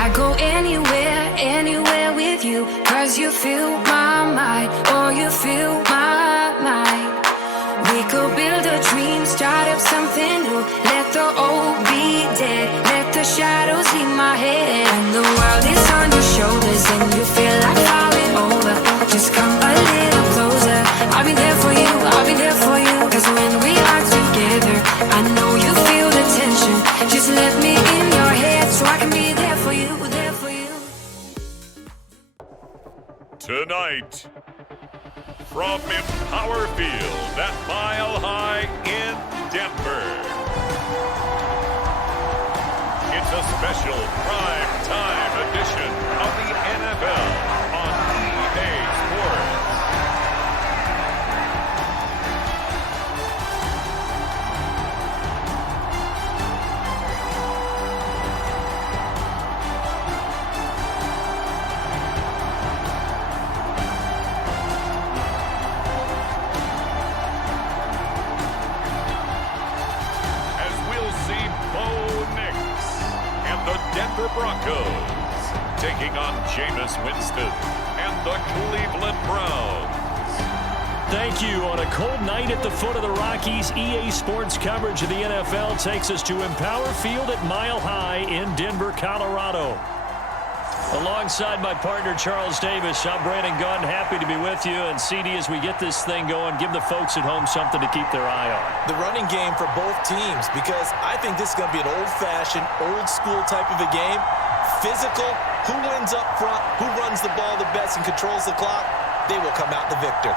I go anywhere, anywhere with you, 'cause you fill my mind, or you fill my mind. We could build a dream, start up something new. Let the old be dead, let the shadows leave my head. And the world is on your shoulders and you feel like falling over. Just come a little closer. I'll be there for you, I'll be there for you. 'Cause when we are together, I know you feel the tension. Just let me in your head so I can be there for you, there for you. Tonight, from Empower Field at Mile High in Denver, it's a special prime time edition of the NFL on EA Sports. Denver Broncos taking on Jameis Winston and the Cleveland Browns. Thank you. On a cold night at the foot of the Rockies, EA Sports coverage of the NFL takes us to Empower Field at Mile High in Denver, Colorado. Alongside my partner, Charles Davis, I'm Brandon Gunn. Happy to be with you. And CD, as we get this thing going, give the folks at home something to keep their eye on. The running game for both teams, because I think this is going to be an old-fashioned, old-school type of a game. Physical, who wins up front, who runs the ball the best and controls the clock, they will come out the victor.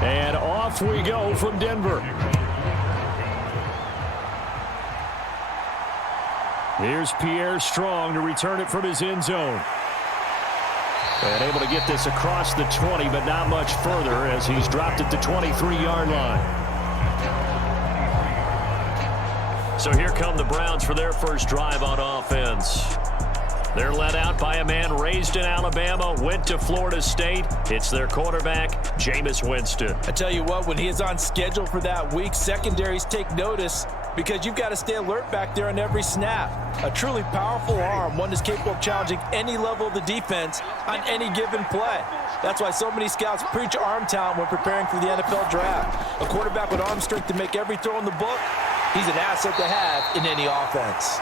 And off we go from Denver. Here's Pierre Strong to return it from his end zone. And able to get this across the 20, but not much further as he's dropped it to 23-yard line. So here come the Browns for their first drive on offense. They're led out by a man raised in Alabama, went to Florida State. It's their quarterback, Jameis Winston. I tell you what, when he is on schedule for that week, secondaries take notice because you've got to stay alert back there on every snap. A truly powerful arm, one that's capable of challenging any level of the defense on any given play. That's why so many scouts preach arm talent when preparing for the NFL draft. A quarterback with arm strength to make every throw in the book, he's an asset to have in any offense.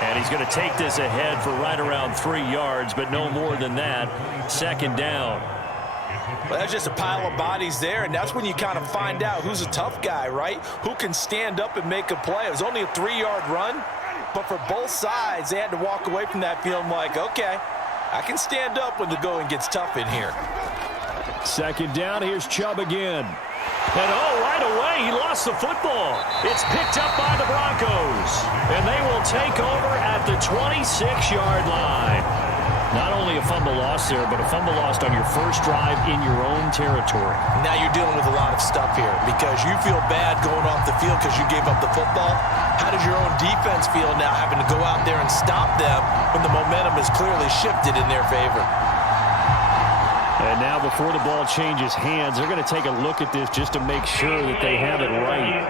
And he's going to take this ahead for right around 3 yards, but no more than that. Second down. Well, that's just a pile of bodies there, and that's when you kind of find out who's a tough guy, right? Who can stand up and make a play. It was only a 3-yard run, but for both sides, they had to walk away from that feeling like, okay, I can stand up when the going gets tough in here. Second down, here's Chubb again. And right away, he lost the football. It's picked up by the Broncos, and they will take over at the 26-yard line. Not only a fumble loss there, but a fumble lost on your first drive in your own territory. Now you're dealing with a lot of stuff here because you feel bad going off the field because you gave up the football. How does your own defense feel now having to go out there and stop them when the momentum is clearly shifted in their favor? And now before the ball changes hands, they're going to take a look at this just to make sure that they have it right.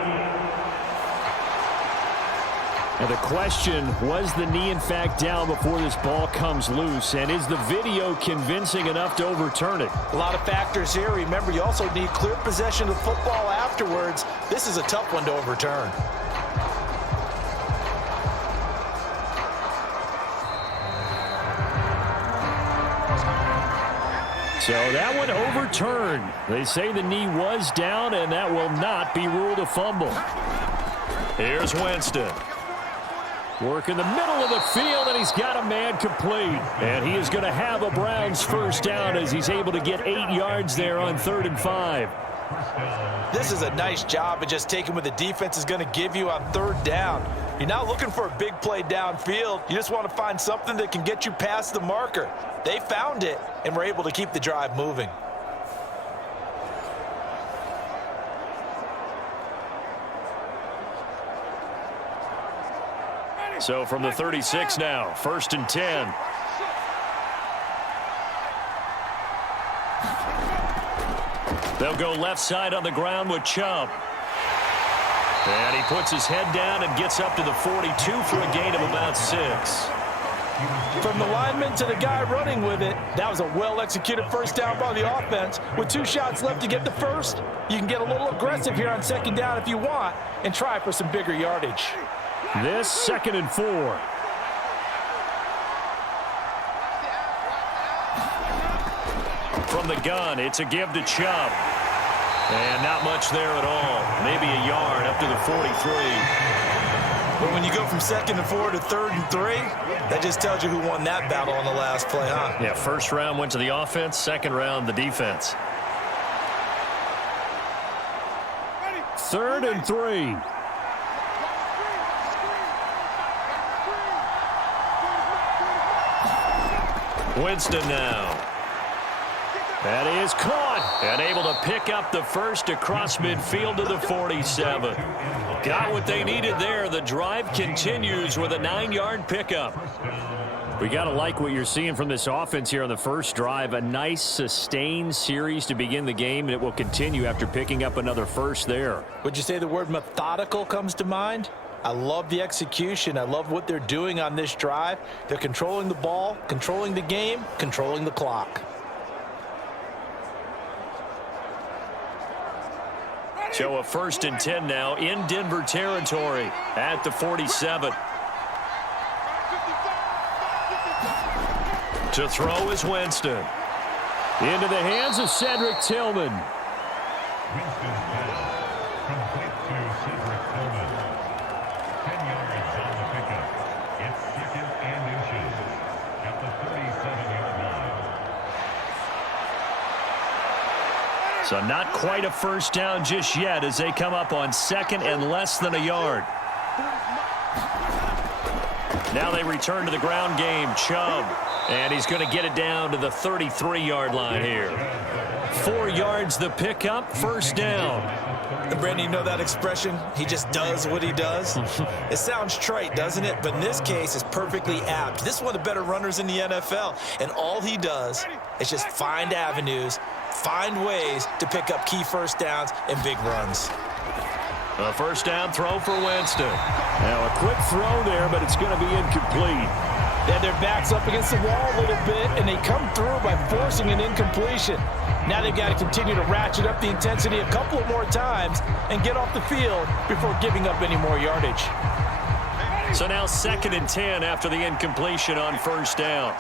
And the question, was the knee in fact down before this ball comes loose? And is the video convincing enough to overturn it? A lot of factors here. Remember, you also need clear possession of football afterwards. This is a tough one to overturn. So that one overturned. They say the knee was down, and that will not be ruled a fumble. Here's Winston. Work in the middle of the field, and he's got a man complete. And he is going to have a Browns first down as he's able to get 8 yards there on 3rd and 5. This is a nice job of just taking what the defense is going to give you on 3rd down. You're not looking for a big play downfield. You just want to find something that can get you past the marker. They found it and were able to keep the drive moving. So from the 36 now, 1st and 10. They'll go left side on the ground with Chubb. And he puts his head down and gets up to the 42 for a gain of about 6. From the lineman to the guy running with it, that was a well-executed first down by the offense. With 2 shots left to get the first, you can get a little aggressive here on 2nd down if you want and try for some bigger yardage. This 2nd and 4. From the gun, it's a give to Chubb. And not much there at all. Maybe a yard up to the 43. But when you go from 2nd and 4 to 3rd and 3, that just tells you who won that battle on the last play, huh? Yeah, first round went to the offense, second round the defense. 3rd and 3. Winston now. That is caught and able to pick up the first across midfield to the 47. Got what they needed there. The drive continues with a 9-yard pickup. We got to like what you're seeing from this offense here on the first drive. A nice sustained series to begin the game, and it will continue after picking up another first there. Would you say the word methodical comes to mind? I love the execution. I love what they're doing on this drive. They're controlling the ball, controlling the game, controlling the clock. So a 1st and 10 now in Denver territory at the 47. To throw is Winston. Into the hands of Cedric Tillman. Winston complete to Cedric Tillman. 10 yards on the pickup. It's 2nd and inches at the 37-yard line. So not quite a first down just yet as they come up on 2nd and less than a yard. Now they return to the ground game. Chubb. And he's going to get it down to the 33-yard line here. 4 yards the pickup, first down. And Brandon, you know that expression? He just does what he does. It sounds trite, doesn't it? But in this case, it's perfectly apt. This is one of the better runners in the NFL. And all he does is just find avenues, find ways to pick up key first downs and big runs. A first down throw for Winston. Now a quick throw there, but it's going to be incomplete. They had their backs up against the wall a little bit, and they come through by forcing an incompletion. Now they've got to continue to ratchet up the intensity a couple of more times and get off the field before giving up any more yardage. So now 2nd and 10 after the incompletion on first down.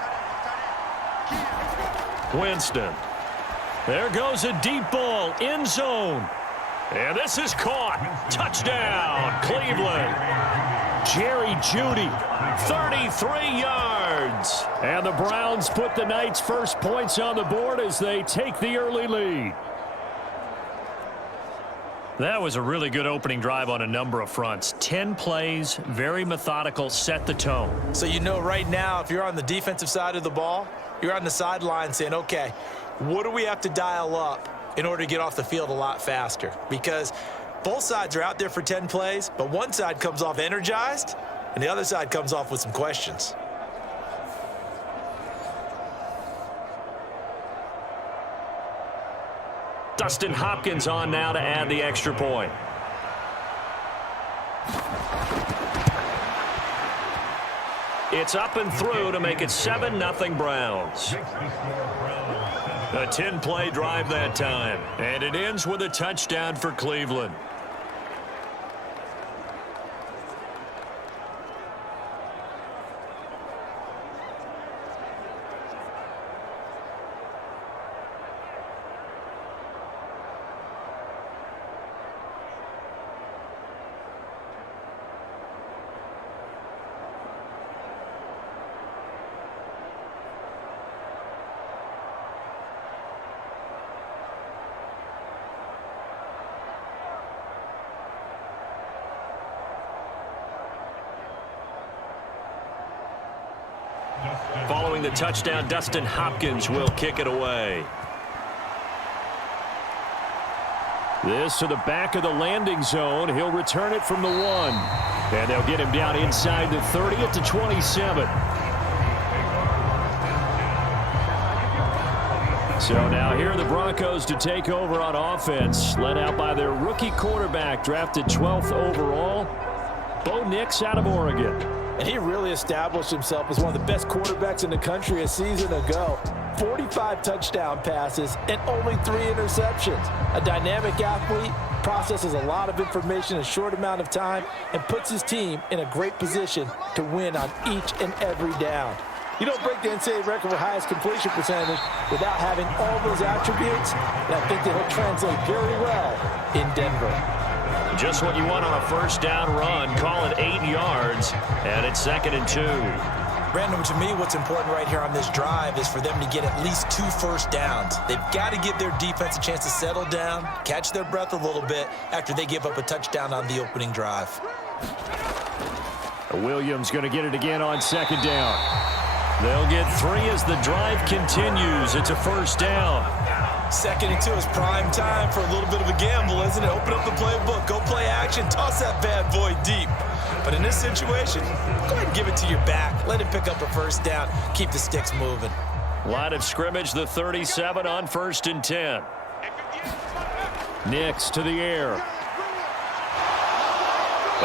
Winston. There goes a deep ball, end zone. And this is caught. Touchdown, Cleveland. Jerry Jeudy, 33 yards. And the Browns put the Knights' first points on the board as they take the early lead. That was a really good opening drive on a number of fronts. 10 plays, very methodical, set the tone. So you know right now, if you're on the defensive side of the ball, you're on the sideline saying, okay, what do we have to dial up in order to get off the field a lot faster? Because both sides are out there for 10 plays, but one side comes off energized, and the other side comes off with some questions. Dustin Hopkins on now to add the extra point. It's up and through to make it 7-0 Browns. A 10-play drive that time, and it ends with a touchdown for Cleveland. Following the touchdown, Dustin Hopkins will kick it away. This to the back of the landing zone. He'll return it from the 1. And they'll get him down inside the 30 at the 27. So now here are the Broncos to take over on offense, led out by their rookie quarterback, drafted 12th overall, Bo Nix out of Oregon. And he really established himself as one of the best quarterbacks in the country a season ago. 45 touchdown passes and only 3 interceptions. A dynamic athlete, processes a lot of information in a short amount of time, and puts his team in a great position to win on each and every down. You don't break the NCAA record for highest completion percentage without having all those attributes, and I think that he'll translate very well in Denver. Just what you want on a first down run. Call it 8 yards, and it's 2nd and 2. Brandon, to me, what's important right here on this drive is for them to get at least 2 first downs. They've got to give their defense a chance to settle down, catch their breath a little bit after they give up a touchdown on the opening drive. Williams going to get it again on 2nd down. They'll get 3 as the drive continues. It's a first down. 2nd and 2 is prime time for a little bit of a gamble, isn't it? Open up the playbook, go play action, toss that bad boy deep. But in this situation, go ahead and give it to your back. Let him pick up a first down. Keep the sticks moving. Line of scrimmage, the 37 on 1st and 10. Nix to the air.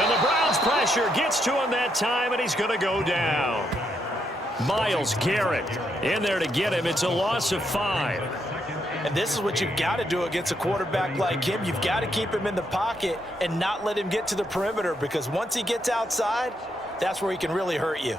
And the Browns pressure gets to him that time, and he's going to go down. Myles Garrett in there to get him. It's a loss of 5. And this is what you've got to do against a quarterback like him. You've got to keep him in the pocket and not let him get to the perimeter, because once he gets outside, that's where he can really hurt you.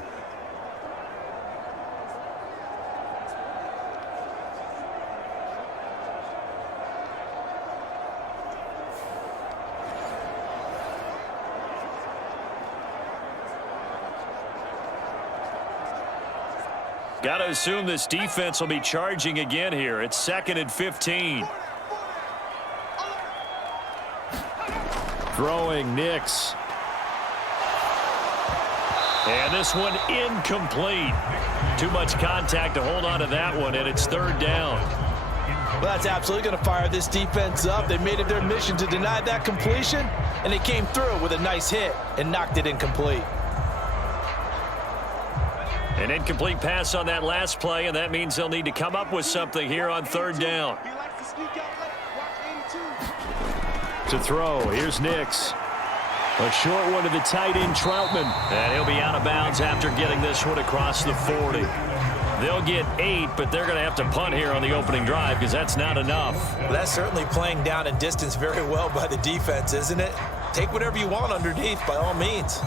Got to assume this defense will be charging again here. It's 2nd and 15. Throwing Nix. And this one incomplete. Too much contact to hold on to that one, and it's 3rd down. Well, that's absolutely going to fire this defense up. They made it their mission to deny that completion, and they came through with a nice hit and knocked it incomplete. An incomplete pass on that last play, and that means they'll need to come up with something here on 3rd down. To throw, here's Nix. A short one to the tight end, Troutman. And he'll be out of bounds after getting this one across the 40. They'll get 8, but they're going to have to punt here on the opening drive because that's not enough. Well, that's certainly playing down in distance very well by the defense, isn't it? Take whatever you want underneath, by all means.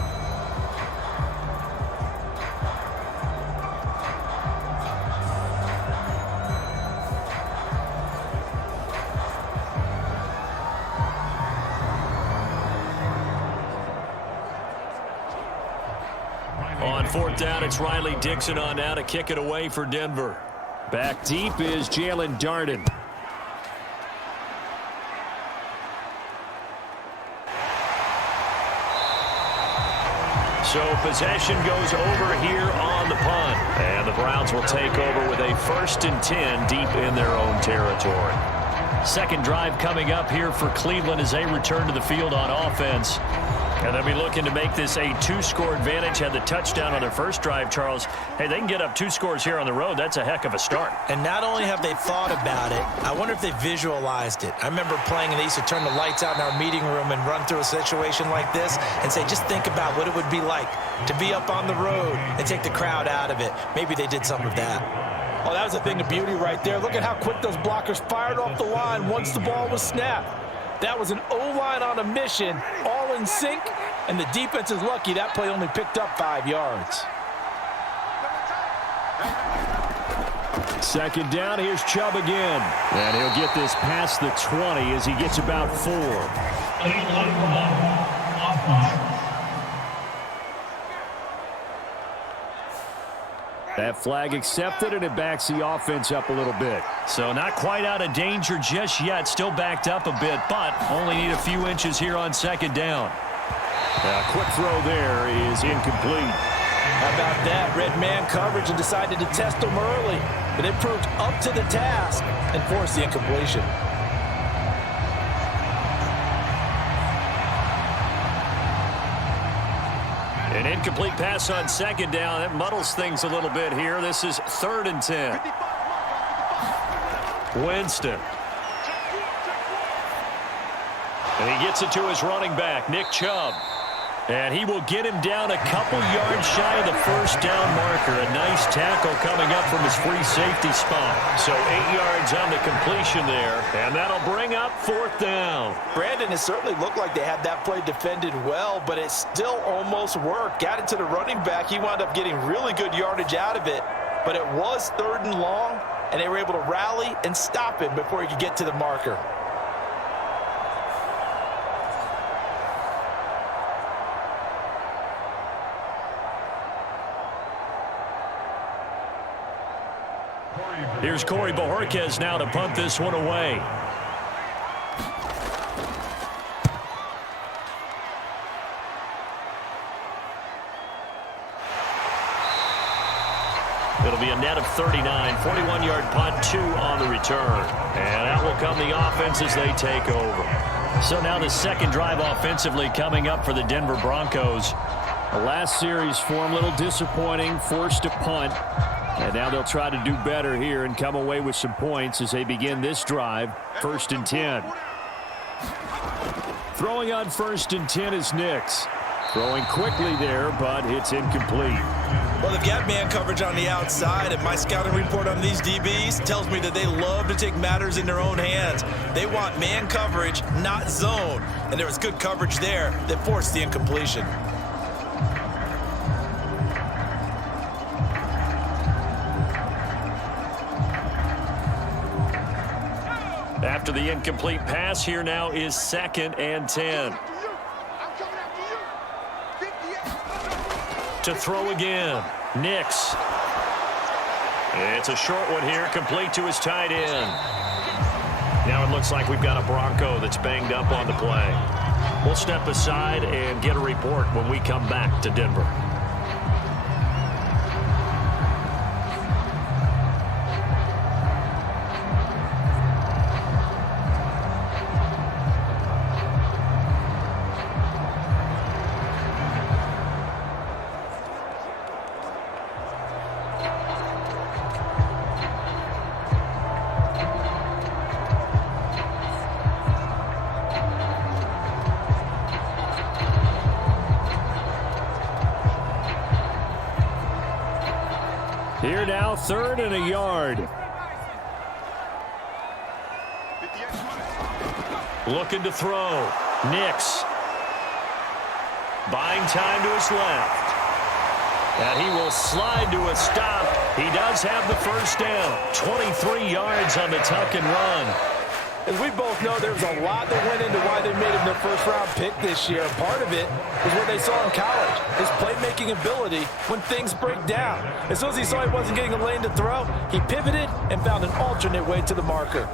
On 4th down, it's Riley Dixon on now to kick it away for Denver. Back deep is Jalen Darden. So possession goes over here on the punt. And the Browns will take over with a 1st and 10 deep in their own territory. Second drive coming up here for Cleveland as they return to the field on offense. And they'll be looking to make this a 2-score advantage. Had the touchdown on their first drive, Charles. Hey, they can get up 2 scores here on the road. That's a heck of a start. And not only have they thought about it, I wonder if they visualized it. I remember playing, and they used to turn the lights out in our meeting room and run through a situation like this and say, just think about what it would be like to be up on the road and take the crowd out of it. Maybe they did some of that. Oh, that was a thing of beauty right there. Look at how quick those blockers fired off the line once the ball was snapped. That was an O-line on a mission, all in sync, and the defense is lucky that play only picked up 5 yards. 2nd down, here's Chubb again. And he'll get this past the 20 as he gets about 4. That flag accepted, and it backs the offense up a little bit. So not quite out of danger just yet. Still backed up a bit, but only need a few inches here on 2nd down. A quick throw there is incomplete. How about that? Red man coverage and decided to test them early. But it proved up to the task and forced the incompletion. An incomplete pass on second down. That muddles things a little bit here. This is 3rd and 10. Winston. And he gets it to his running back, Nick Chubb. And he will get him down a couple yards shy of the first down marker. A nice tackle coming up from his free safety spot. So 8 yards on the completion there. And that'll bring up 4th down. Brandon, it certainly looked like they had that play defended well, but it still almost worked. Got it to the running back. He wound up getting really good yardage out of it. But it was 3rd and long, and they were able to rally and stop him before he could get to the marker. Here's Corey Bojorquez now to punt this one away. It'll be a net of 39, 41-yard punt, 2 on the return. And out will come the offense as they take over. So now the second drive offensively coming up for the Denver Broncos. The last series for them, a little disappointing, forced to punt. And now they'll try to do better here and come away with some points as they begin this drive. 1st and 10. Throwing on 1st and 10 is Nix. Throwing quickly there, but it's incomplete. Well, they've got man coverage on the outside, and my scouting report on these DBs tells me that they love to take matters in their own hands. They want man coverage, not zone. And there was good coverage there that forced the incompletion. After the incomplete pass, here now is 2nd and 10. To throw again, Nix. It's a short one here, complete to his tight end. Now it looks like we've got a Bronco that's banged up on the play. We'll step aside and get a report when we come back to Denver. Here now, 3rd and a yard. Looking to throw. Nix. Buying time to his left. And he will slide to a stop. He does have the first down. 23 yards on the tuck and run. As we both know, there was a lot that went into why they made him their first-round pick this year. Part of it was what they saw in college, his playmaking ability when things break down. As soon as he saw he wasn't getting a lane to throw, he pivoted and found an alternate way to the marker.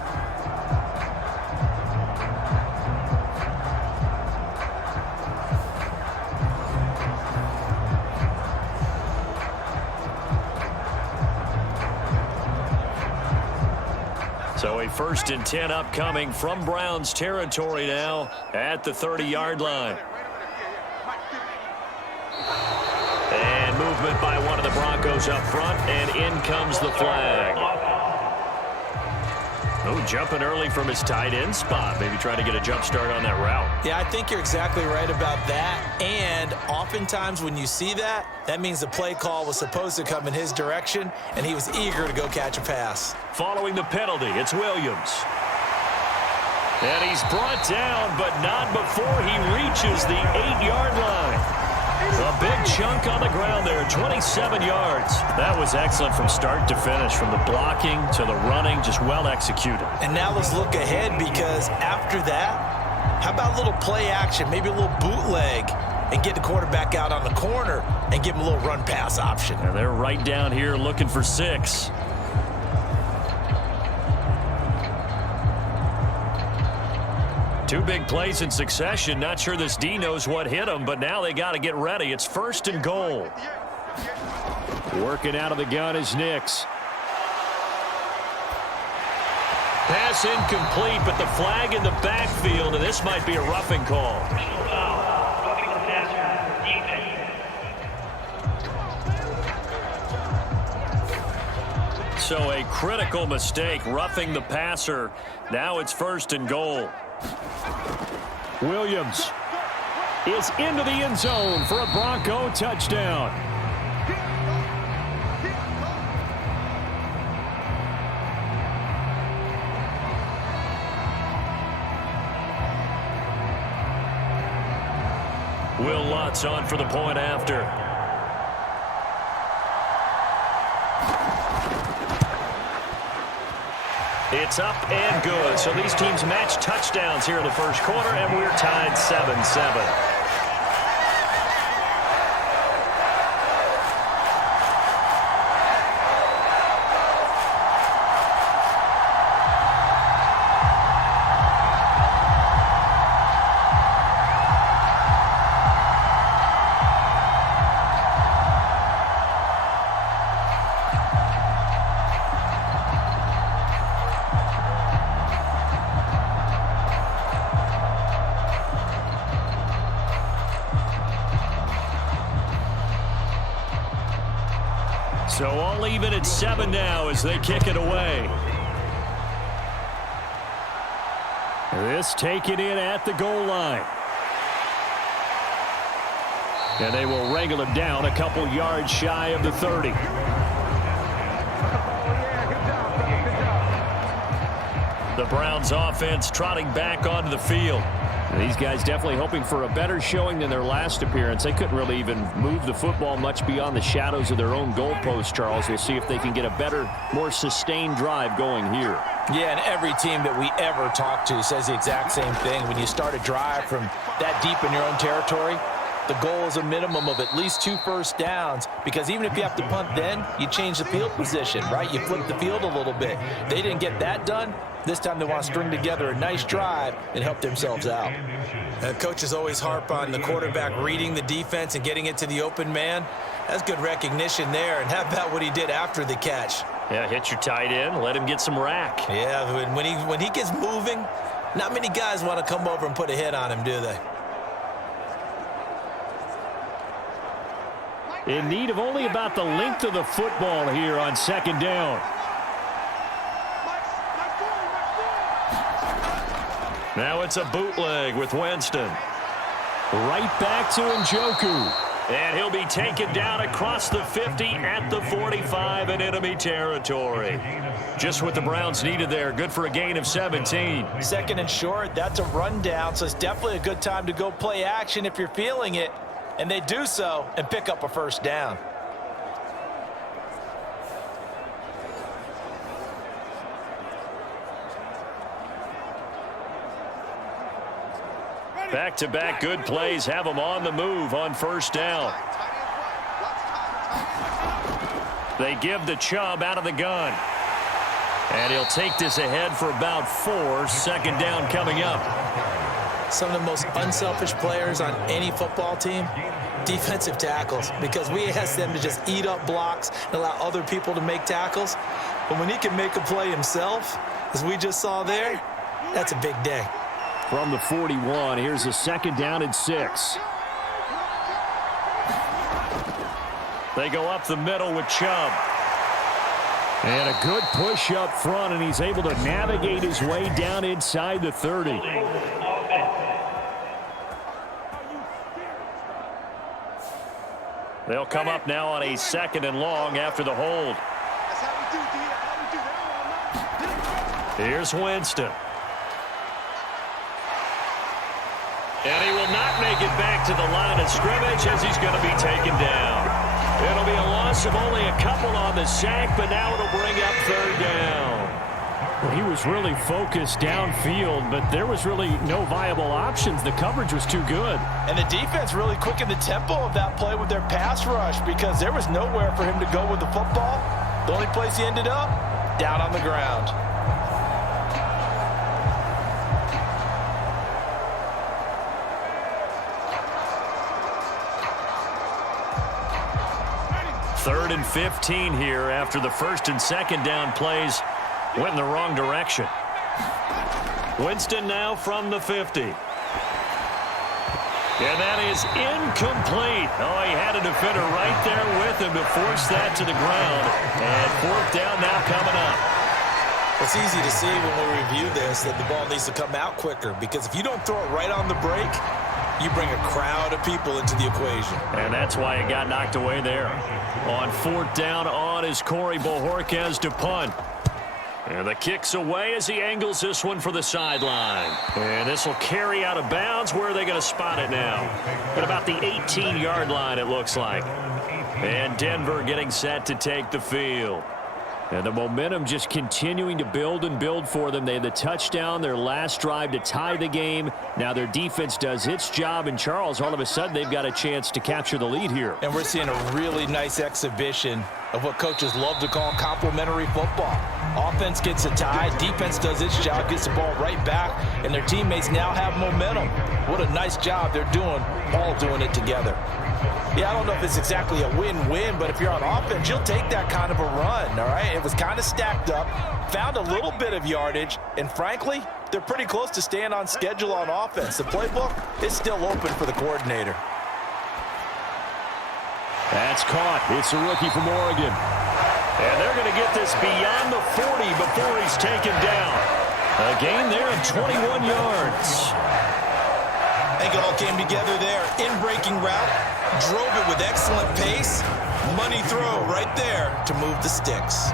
So a 1st and 10 upcoming from Browns territory now at the 30-yard line. And movement by one of the Broncos up front, and in comes the flag. Oh, jumping early from his tight end spot. Maybe trying to get a jump start on that route. Yeah, I think you're exactly right about that. And oftentimes when you see that, that means the play call was supposed to come in his direction, and he was eager to go catch a pass. Following the penalty, it's Williams. And he's brought down, but not before he reaches the 8-yard line. A big chunk on the ground there, 27 yards. That was excellent from start to finish, from the blocking to the running, just well executed. And now let's look ahead, because after that, how about a little play action, maybe a little bootleg, and get the quarterback out on the corner and give him a little run pass option. And they're right down here looking for 6. Two big plays in succession. Not sure this D knows what hit him, but now they got to get ready. It's 1st and goal. Working out of the gun is Nix. Pass incomplete, but the flag in the backfield, and this might be a roughing call. So a critical mistake, roughing the passer. Now it's 1st and goal. Williams is into the end zone for a Bronco touchdown. Will Lutz on for the point after. It's up and good. So these teams match touchdowns here in the first quarter, and we're tied 7-7. So all even at 7 now as they kick it away. This taken in at the goal line. And they will wrangle him down a couple yards shy of the 30. The Browns offense trotting back onto the field. These guys definitely hoping for a better showing than their last appearance. They couldn't really even move the football much beyond the shadows of their own goalpost, Charles. We'll see if they can get a better, more sustained drive going here. Yeah, and every team that we ever talk to says the exact same thing. When you start a drive from that deep in your own territory, the goal is a minimum of at least 2 first downs, because even if you have to punt then, you change the field position, right? You flip the field a little bit. They didn't get that done. This time they want to string together a nice drive and help themselves out. Coaches always harp on the quarterback reading the defense and getting it to the open man. That's good recognition there. And how about what he did after the catch? Yeah, hit your tight end, let him get some rack. Yeah, when he gets moving, not many guys want to come over and put a hit on him, do they? In need of only about the length of the football here on 2nd down. Now it's a bootleg with Winston. Right back to Njoku. And he'll be taken down across the 50 at the 45 in enemy territory. Just what the Browns needed there. Good for a gain of 17. 2nd and short, that's a rundown, so it's definitely a good time to go play action if you're feeling it. And they do so and pick up a 1st down. Back-to-back good plays have them on the move on 1st down. They give the Chubb out of the gun. And he'll take this ahead for about 4. 2nd down coming up. Some of the most unselfish players on any football team, defensive tackles, because we ask them to just eat up blocks and allow other people to make tackles. But when he can make a play himself, as we just saw there, that's a big day. From the 41, here's a 2nd down and 6. They go up the middle with Chubb. And a good push up front, and he's able to navigate his way down inside the 30. They'll come up now on a 2nd and long after the hold. Here's Winston. And he will not make it back to the line of scrimmage as he's going to be taken down. It'll be a loss of only a couple on the sack, but now it'll bring up 3rd down. Well, he was really focused downfield, but there was really no viable options. The coverage was too good. And the defense really quickened the tempo of that play with their pass rush, because there was nowhere for him to go with the football. The only place he ended up, down on the ground. Third and 15 here after the 1st and 2nd down plays went in the wrong direction. Winston now from the 50. And that is incomplete. Oh, he had a defender right there with him to force that to the ground. And fourth down now coming up. It's easy to see when we review this that the ball needs to come out quicker, because if you don't throw it right on the break, you bring a crowd of people into the equation. And that's why it got knocked away there. On fourth down on is Corey Bojorquez to punt. And the kick's away as he angles this one for the sideline. And this will carry out of bounds. Where are they going to spot it now? At about the 18-yard line, it looks like. And Denver getting set to take the field. And the momentum just continuing to build and build for them. They had the touchdown, their last drive to tie the game. Now their defense does its job. And Charles, all of a sudden, they've got a chance to capture the lead here. And we're seeing a really nice exhibition of what coaches love to call complementary football. Offense gets a tie, defense does its job, gets the ball right back, and their teammates now have momentum. What a nice job they're doing, all doing it together. Yeah, I don't know if it's exactly a win-win, but if you're on offense, you'll take that kind of a run, all right? It was kind of stacked up, found a little bit of yardage, and frankly, they're pretty close to staying on schedule on offense. The playbook is still open for the coordinator. That's caught. It's a rookie from Oregon. And they're going to get this beyond the 40 before he's taken down. A gain there of 21 yards. I think it all came together there. In-breaking route, drove it with excellent pace. Money throw right there to move the sticks.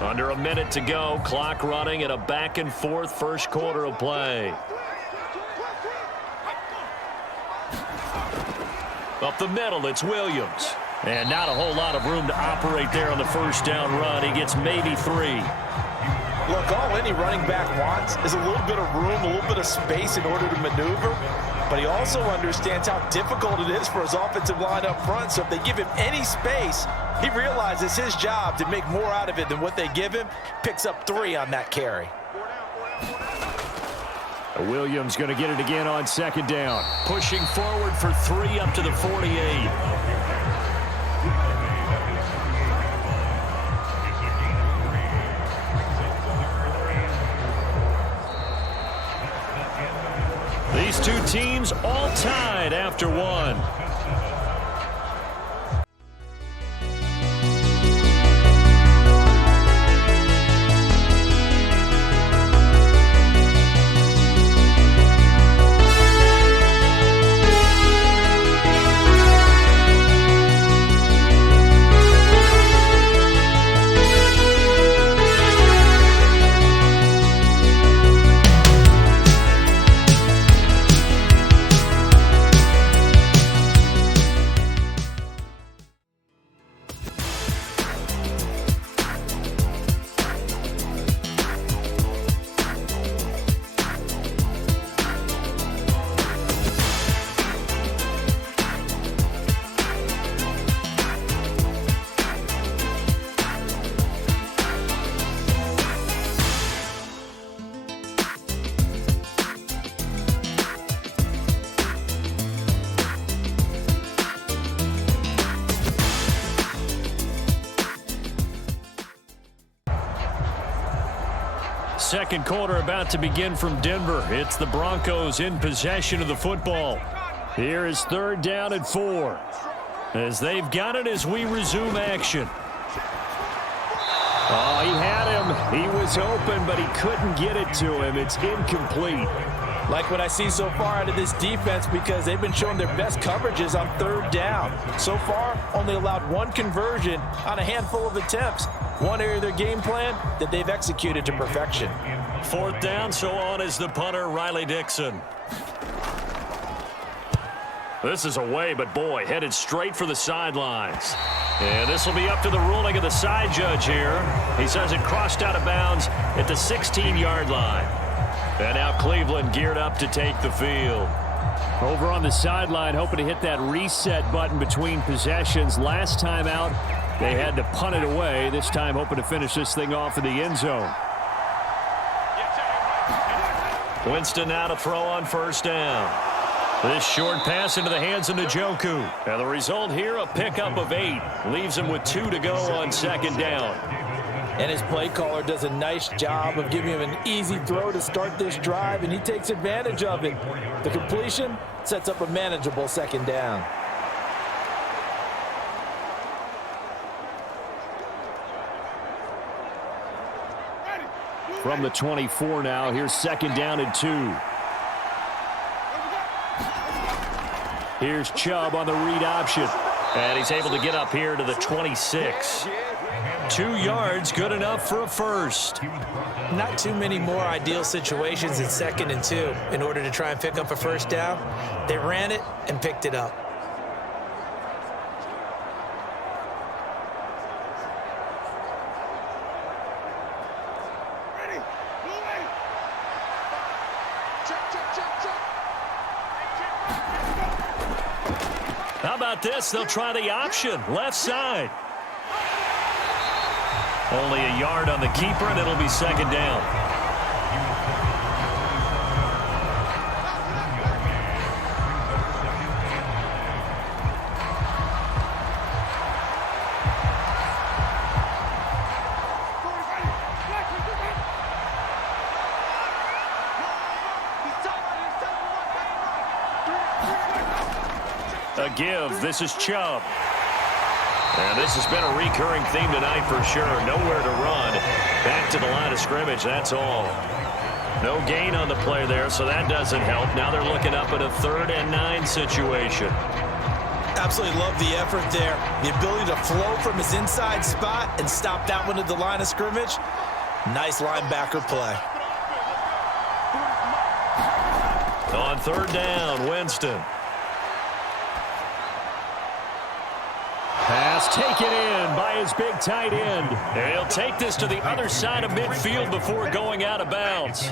Under a minute to go, clock running at a back-and-forth first quarter of play. Up the middle, it's Williams. And not a whole lot of room to operate there on the first down run. He gets maybe 3. Look, all any running back wants is a little bit of room, a little bit of space in order to maneuver. But he also understands how difficult it is for his offensive line up front. So if they give him any space, he realizes his job to make more out of it than what they give him. Picks up 3 on that carry. Williams going to get it again on second down. Pushing forward for 3 up to the 48. These two teams all tied after one. Second quarter about to begin from Denver. It's the Broncos in possession of the football. Here is third down and 4. As they've got it as we resume action. Oh, he had him. He was open, but he couldn't get it to him. It's incomplete. Like what I see so far out of this defense, because they've been showing their best coverages on third down. So far, only allowed 1 conversion on a handful of attempts. One area of their game plan that they've executed to perfection. Fourth down, so on is the punter, Riley Dixon. This is away, but boy, headed straight for the sidelines. And this will be up to the ruling of the side judge here. He says it crossed out of bounds at the 16-yard line. And now Cleveland geared up to take the field. Over on the sideline, hoping to hit that reset button between possessions. Last time out, they had to punt it away. This time, hoping to finish this thing off in the end zone. Winston now to throw on first down. This short pass into the hands of Njoku. And the result here, a pickup of 8. Leaves him with 2 to go on second down. And his play caller does a nice job of giving him an easy throw to start this drive, and he takes advantage of it. The completion sets up a manageable second down. From the 24 now, here's second down and 2. Here's Chubb on the read option. And he's able to get up here to the 26. 2 yards, good enough for a first. Not too many more ideal situations in 2nd and 2 in order to try and pick up a first down. They ran it and picked it up. How about this? They'll try the option, left side. Only a yard on the keeper, and it'll be second down. A give. This is Chubb. And this has been a recurring theme tonight for sure. Nowhere to run. Back to the line of scrimmage, that's all. No gain on the play there, so that doesn't help. Now they're looking up at a 3rd and 9 situation. Absolutely love the effort there. The ability to flow from his inside spot and stop that one at the line of scrimmage. Nice linebacker play. On 3rd down, Winston. Pass taken in by his big tight end. And he'll take this to the other side of midfield before going out of bounds.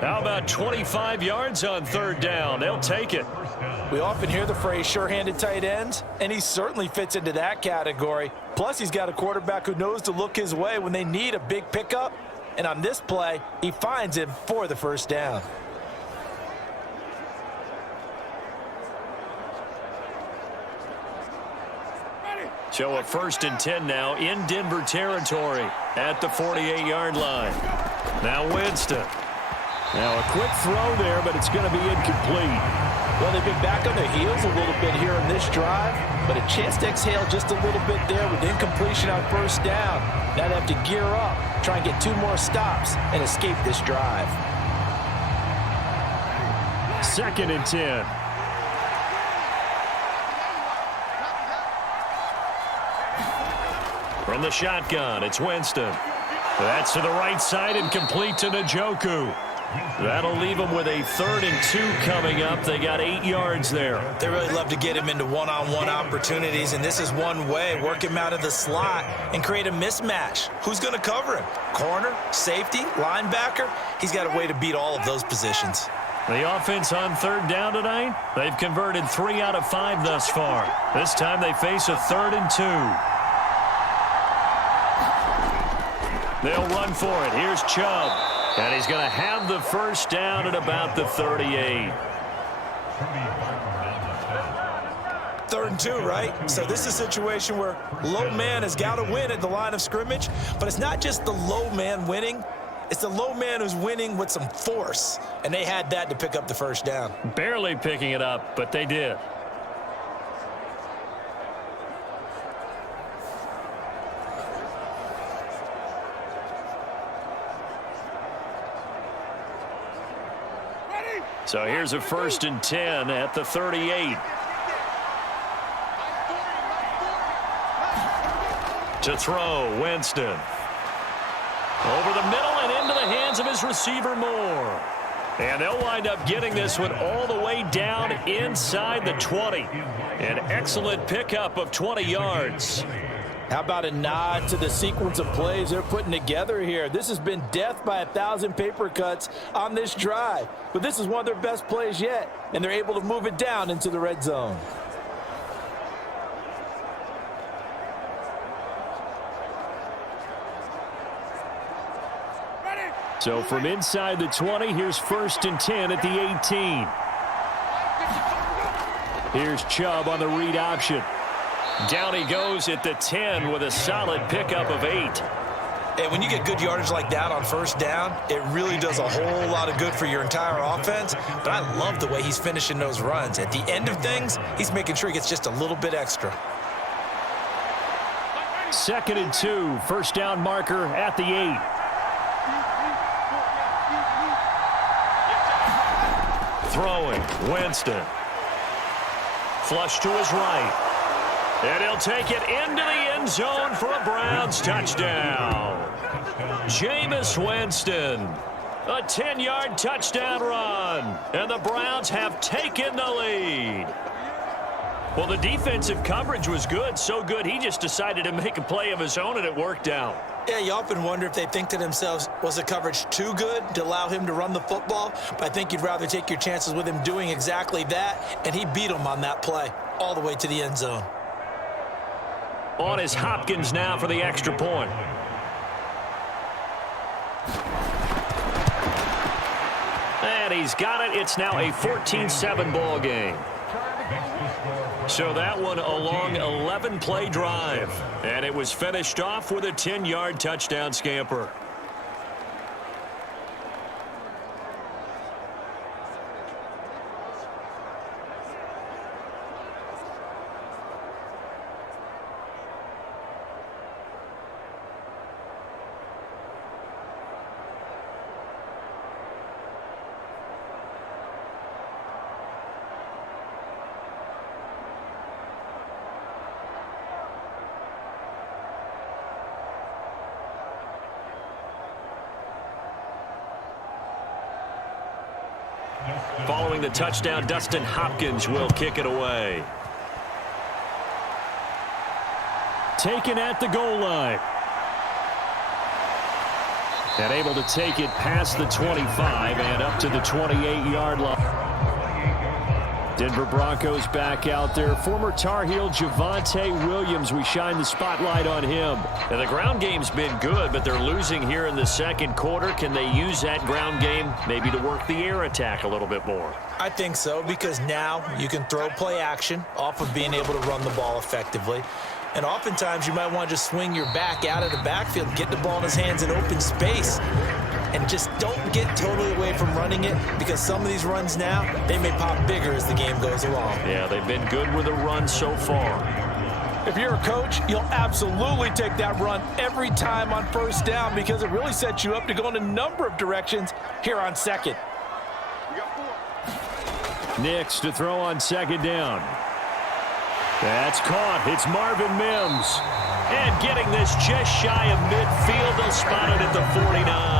How about 25 yards on 3rd down? They'll take it. We often hear the phrase sure-handed tight ends, and he certainly fits into that category. Plus, he's got a quarterback who knows to look his way when they need a big pickup. And on this play, he finds him for the first down. So a 1st and 10 now in Denver territory at the 48-yard line. Now Winston. Now a quick throw there, but it's going to be incomplete. Well, they've been back on their heels a little bit here in this drive, but a chance to exhale just a little bit there with incompletion on 1st down. Now they have to gear up, try and get 2 more stops, and escape this drive. 2nd and 10. From the shotgun, it's Winston. That's to the right side and complete to Njoku. That'll leave them with a 3rd and 2 coming up. They got 8 yards there. They really love to get him into one-on-one opportunities, and this is one way. Work him out of the slot and create a mismatch. Who's going to cover him? Corner, safety, linebacker? He's got a way to beat all of those positions. The offense on 3rd down tonight, they've converted 3 out of 5 thus far. This time they face a 3rd and 2. They'll run for it. Here's Chubb. And he's going to have the first down at about the 38. 3rd and 2, right? So this is a situation where low man has got to win at the line of scrimmage. But it's not just the low man winning. It's the low man who's winning with some force. And they had that to pick up the first down. Barely picking it up, but they did. So here's a 1st and 10 at the 38. To throw, Winston. Over the middle and into the hands of his receiver, Moore. And they'll wind up getting this one all the way down inside the 20. An excellent pickup of 20 yards. How about a nod to the sequence of plays they're putting together here? This has been death by 1,000 paper cuts on this drive. But this is one of their best plays yet, and they're able to move it down into the red zone. So from inside the 20, here's 1st and 10 at the 18. Here's Chubb on the read option. Down he goes at the 10 with a solid pickup of 8. And when you get good yardage like that on first down, it really does a whole lot of good for your entire offense. But I love the way he's finishing those runs. At the end of things, he's making sure he gets just a little bit extra. 2nd and 2, first down marker at the 8. Throwing, Winston. Flush to his right. And he'll take it into the end zone for a Browns touchdown. Jameis Winston. A 10-yard touchdown run. And the Browns have taken the lead. Well, the defensive coverage was good. So good, he just decided to make a play of his own, and it worked out. Yeah, you often wonder if they think to themselves, was the coverage too good to allow him to run the football? But I think you'd rather take your chances with him doing exactly that, and he beat him on that play all the way to the end zone. On is Hopkins now for the extra point. And he's got it. It's now a 14-7 ball game. So that one a long 11-play drive. And it was finished off with a 10-yard touchdown scamper. Following the touchdown, Dustin Hopkins will kick it away. Taken at the goal line. And able to take it past the 25 and up to the 28-yard line. Denver Broncos back out there. Former Tar Heel Javonte Williams, we shine the spotlight on him. And the ground game's been good, but they're losing here in the second quarter. Can they use that ground game maybe to work the air attack a little bit more? I think so, because now you can throw play action off of being able to run the ball effectively. And oftentimes you might want to just swing your back out of the backfield, get the ball in his hands in open space, and just don't get totally away from running it, because some of these runs now, they may pop bigger as the game goes along. Yeah, they've been good with a run so far. If you're a coach, you'll absolutely take that run every time on first down, because it really sets you up to go in a number of directions here on second. Nix to throw on second down. That's caught. It's Marvin Mims. And getting this just shy of midfield. They'll spot it at the 49.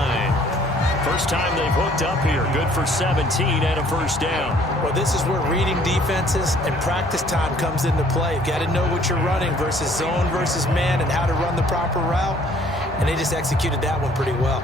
First time they've hooked up here. Good for 17 and a first down. Well, this is where reading defenses and practice time comes into play. You've got to know what you're running versus zone versus man and how to run the proper route. And they just executed that one pretty well.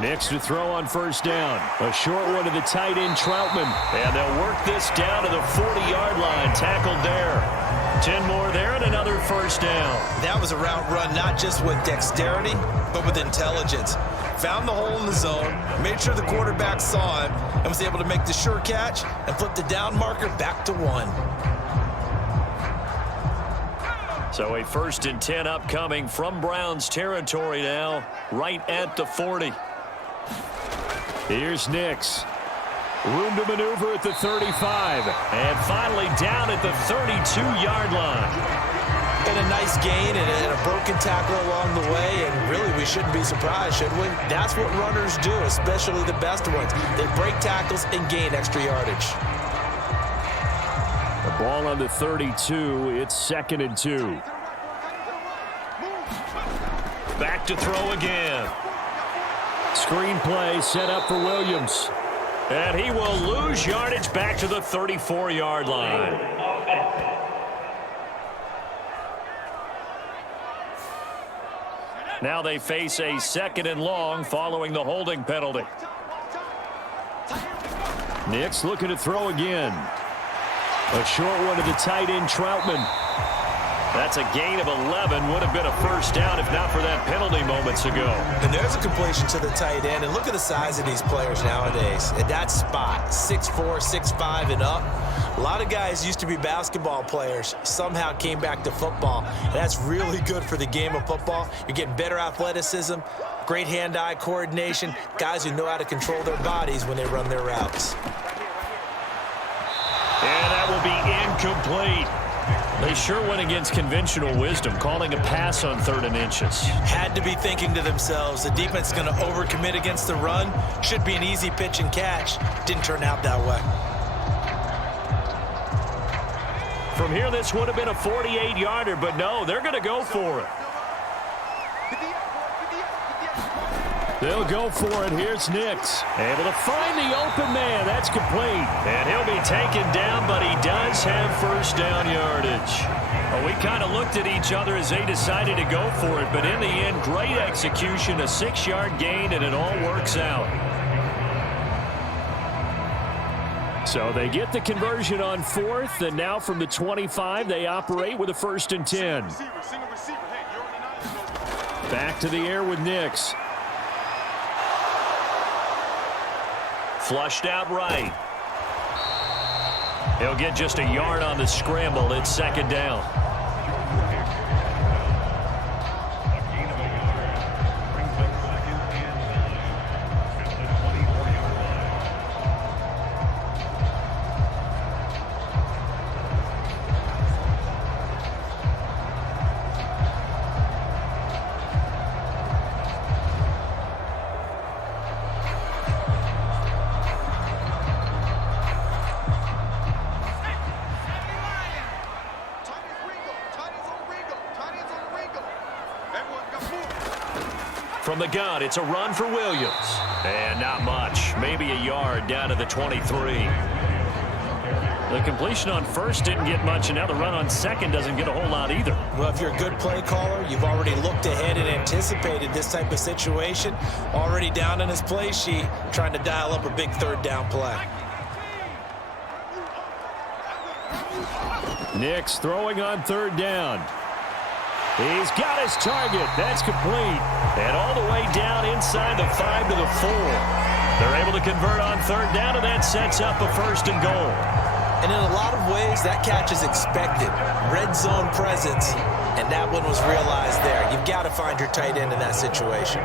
Nix to throw on first down. A short one to the tight end, Troutman. And they'll work this down to the 40-yard line. Tackled there. 10 more there and another first down. That was a route run not just with dexterity, but with intelligence. Found the hole in the zone, made sure the quarterback saw him, and was able to make the sure catch and flip the down marker back to 1. So a 1st and 10 upcoming from Browns territory now, right at the 40. Here's Nix. Room to maneuver at the 35. And finally down at the 32-yard line. And a nice gain and a broken tackle along the way, and really we shouldn't be surprised, should we? That's what runners do, especially the best ones. They break tackles and gain extra yardage. The ball on the 32. It's 2nd and 2. Back to throw again. Screen play set up for Williams. And he will lose yardage back to the 34-yard line. Now they face a 2nd and long following the holding penalty. Nix looking to throw again. A short one to the tight end, Troutman. That's a gain of 11. Would have been a first down if not for that penalty moments ago. And there's a completion to the tight end. And look at the size of these players nowadays. At that spot, 6'4", 6'5", and up. A lot of guys used to be basketball players, somehow came back to football. And that's really good for the game of football. You're getting better athleticism, great hand-eye coordination, guys who know how to control their bodies when they run their routes. And that will be incomplete. They sure went against conventional wisdom, calling a pass on 3rd and inches. Had to be thinking to themselves, the defense is going to overcommit against the run. Should be an easy pitch and catch. Didn't turn out that way. From here, this would have been a 48-yarder, but no, they're going to go for it. They'll go for it. Here's Nix. Able to find the open man. That's complete. And he'll be taken down, but he does have first down yardage. Well, we kind of looked at each other as they decided to go for it, but in the end, great execution, a 6-yard gain, and it all works out. So they get the conversion on 4th, and now from the 25, they operate with a 1st and 10. Back to the air with Nix. Flushed out right. He'll get just a yard on the scramble. It's 2nd down. From the gun, it's a run for Williams. And not much. Maybe a yard down to the 23. The completion on 1st didn't get much, and now the run on 2nd doesn't get a whole lot either. Well, if you're a good play caller, you've already looked ahead and anticipated this type of situation. Already down on his play sheet, trying to dial up a big 3rd down play. Nix throwing on 3rd down. He's got his target. That's complete. And all the way down inside the 5 to the 4. They're able to convert on 3rd down, and that sets up a 1st and goal. And in a lot of ways, that catch is expected. Red zone presence, and that one was realized there. You've got to find your tight end in that situation.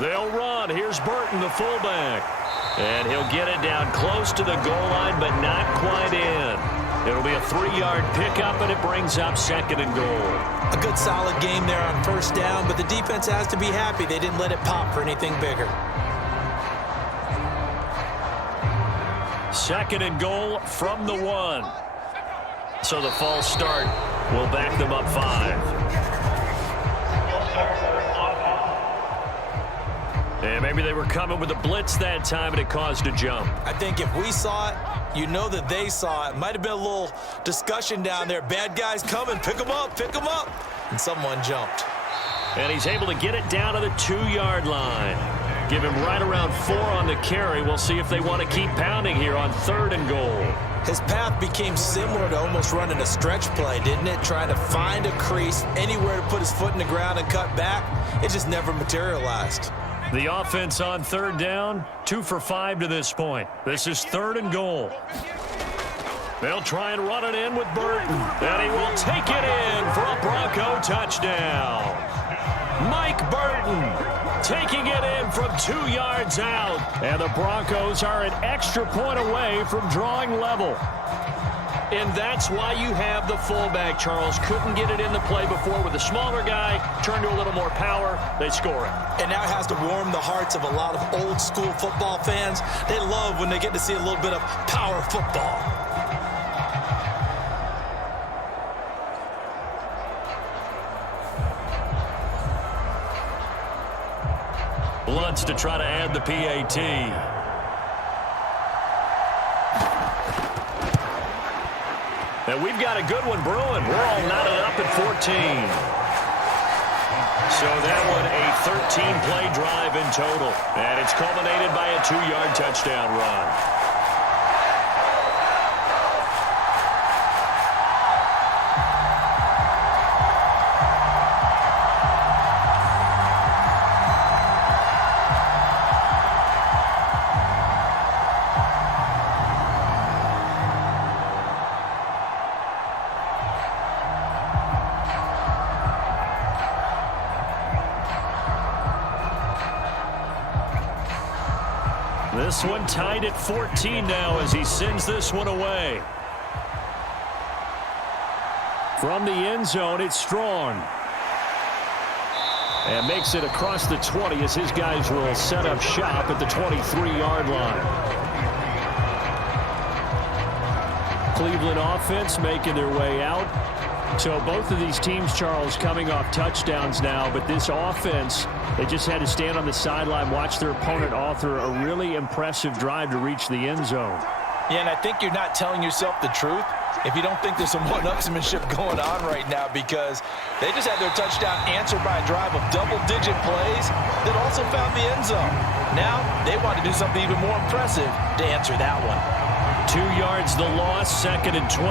They'll run. Here's Burton, the fullback. And he'll get it down close to the goal line, but not quite in. It'll be a 3-yard pickup, and it brings up 2nd and goal. A good solid game there on 1st down, but the defense has to be happy they didn't let it pop for anything bigger. 2nd and goal from the 1. So the false start will back them up 5. And maybe they were coming with a blitz that time, and it caused a jump. I think if we saw it, you know that they saw it. Might have been a little discussion down there. Bad guys coming. Pick them up. Pick them up. And someone jumped. And he's able to get it down to the 2-yard line. Give him right around 4 on the carry. We'll see if they want to keep pounding here on 3rd and goal. His path became similar to almost running a stretch play, didn't it? Trying to find a crease, anywhere to put his foot in the ground and cut back. It just never materialized. The offense on 3rd down, 2 for 5 to this point. This is 3rd and goal. They'll try and run it in with Burton. And he will take it in for a Bronco touchdown. Mike Burton taking it in from 2 yards out. And the Broncos are an extra point away from drawing level. And that's why you have the fullback, Charles. Couldn't get it in the play before with a smaller guy. Turned to a little more power. They score it. And now it has to warm the hearts of a lot of old school football fans. They love when they get to see a little bit of power football. Lutz to try to add the PAT. And we've got a good one brewing. We're all knotted up at 14. So that one a 13-play drive in total. And it's culminated by a 2-yard touchdown run. This one tied at 14 now as he sends this one away. From the end zone, it's Strong. And makes it across the 20 as his guys will set up shop at the 23-yard line. Cleveland offense making their way out. So both of these teams, Charles, coming off touchdowns now, but this offense, they just had to stand on the sideline, watch their opponent author a really impressive drive to reach the end zone. Yeah, and I think you're not telling yourself the truth if you don't think there's some one-upsmanship going on right now, because they just had their touchdown answered by a drive of double-digit plays that also found the end zone. Now they want to do something even more impressive to answer that one. 2 yards the loss, 2nd and 12.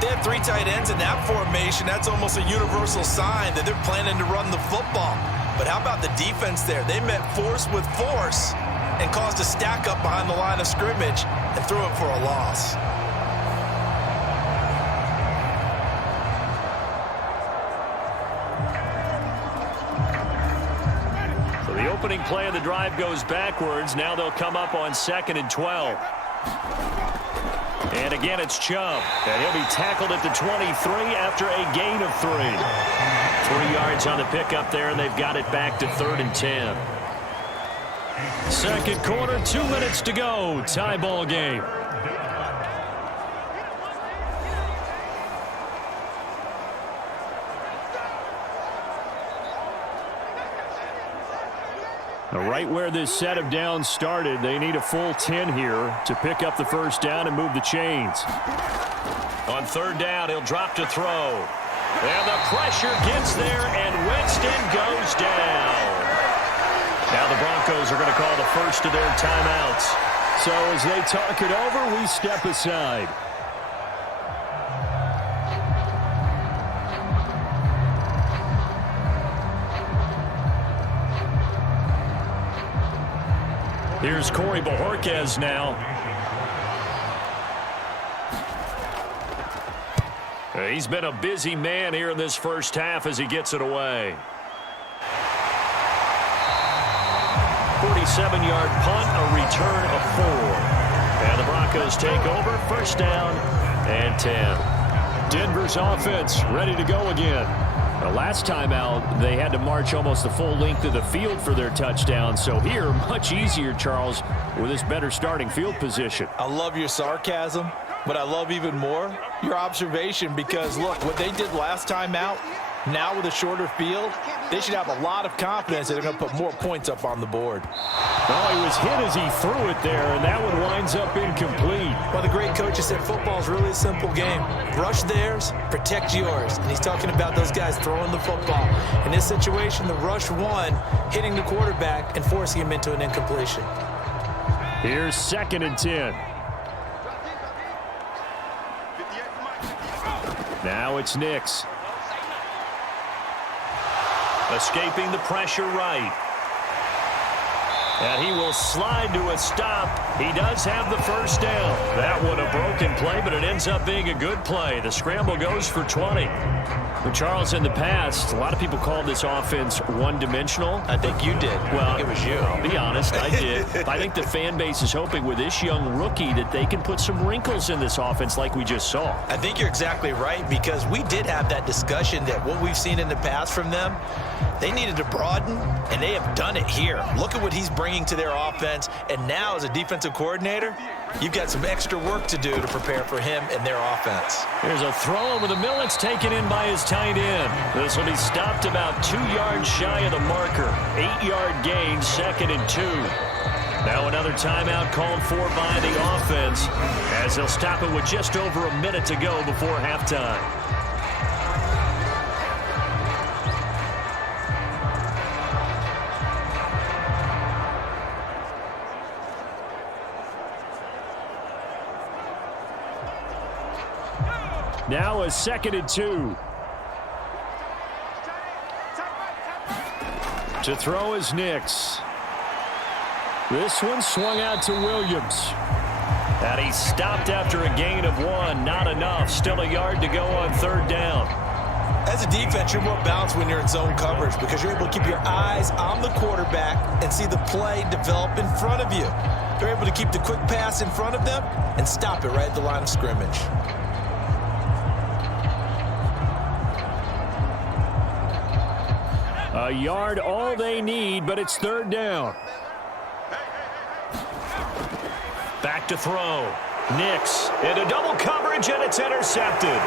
They have 3 tight ends in that formation. That's almost a universal sign that they're planning to run the football. But how about the defense there? They met force with force and caused a stack up behind the line of scrimmage and threw it for a loss. So the opening play of the drive goes backwards. Now they'll come up on 2nd and 12. And again, it's Chubb. And he'll be tackled at the 23 after a gain of 3. 3 yards on the pickup there, and they've got it back to 3rd and 10. Second quarter, 2 minutes to go. Tie ball game. Right where this set of downs started, they need a full 10 here to pick up the first down and move the chains. On 3rd down, he'll drop to throw. And the pressure gets there, and Winston goes down. Now the Broncos are going to call the first of their timeouts. So as they talk it over, we step aside. Here's Corey Bojorquez now. He's been a busy man here in this first half as he gets it away. 47-yard punt, a return of 4. And the Broncos take over, first down and 10. Denver's offense ready to go again. The last time out, they had to march almost the full length of the field for their touchdown. So here, much easier, Charles, with this better starting field position. I love your sarcasm, but I love even more your observation, because, look, what they did last time out, now with a shorter field, they should have a lot of confidence that they're going to put more points up on the board. Well, he was hit as he threw it there, and that one winds up incomplete. Well, the great coach has said football is really a simple game. Rush theirs, protect yours. And he's talking about those guys throwing the football. In this situation, the rush won, hitting the quarterback and forcing him into an incompletion. Here's 2nd and 10. Now it's Nix. Escaping the pressure right. And he will slide to a stop. He does have the first down. That one a broken play, but it ends up being a good play. The scramble goes for 20. But Charles, in the past, a lot of people called this offense one-dimensional. I think you did. Well, I think it was you. I'll be honest, I did. I think the fan base is hoping with this young rookie that they can put some wrinkles in this offense like we just saw. I think you're exactly right, because we did have that discussion that what we've seen in the past from them, they needed to broaden, and they have done it here. Look at what he's bringing to their offense, and now as a defensive coordinator, you've got some extra work to do to prepare for him and their offense. Here's a throw over the middle. It's taken in by his tight end. This will be stopped about 2 yards shy of the marker. 8-yard gain, 2nd and 2. Now another timeout called for by the offense, as they'll stop it with just over a minute to go before halftime. Now a 2nd and 2. To throw is Nix. This one swung out to Williams. And he stopped after a gain of 1. Not enough. Still a yard to go on 3rd down. As a defense, you're more balanced when you're in zone coverage, because you're able to keep your eyes on the quarterback and see the play develop in front of you. They're able to keep the quick pass in front of them and stop it right at the line of scrimmage. A yard all they need, but it's 3rd down. Back to throw. Nix into double coverage, and it's intercepted.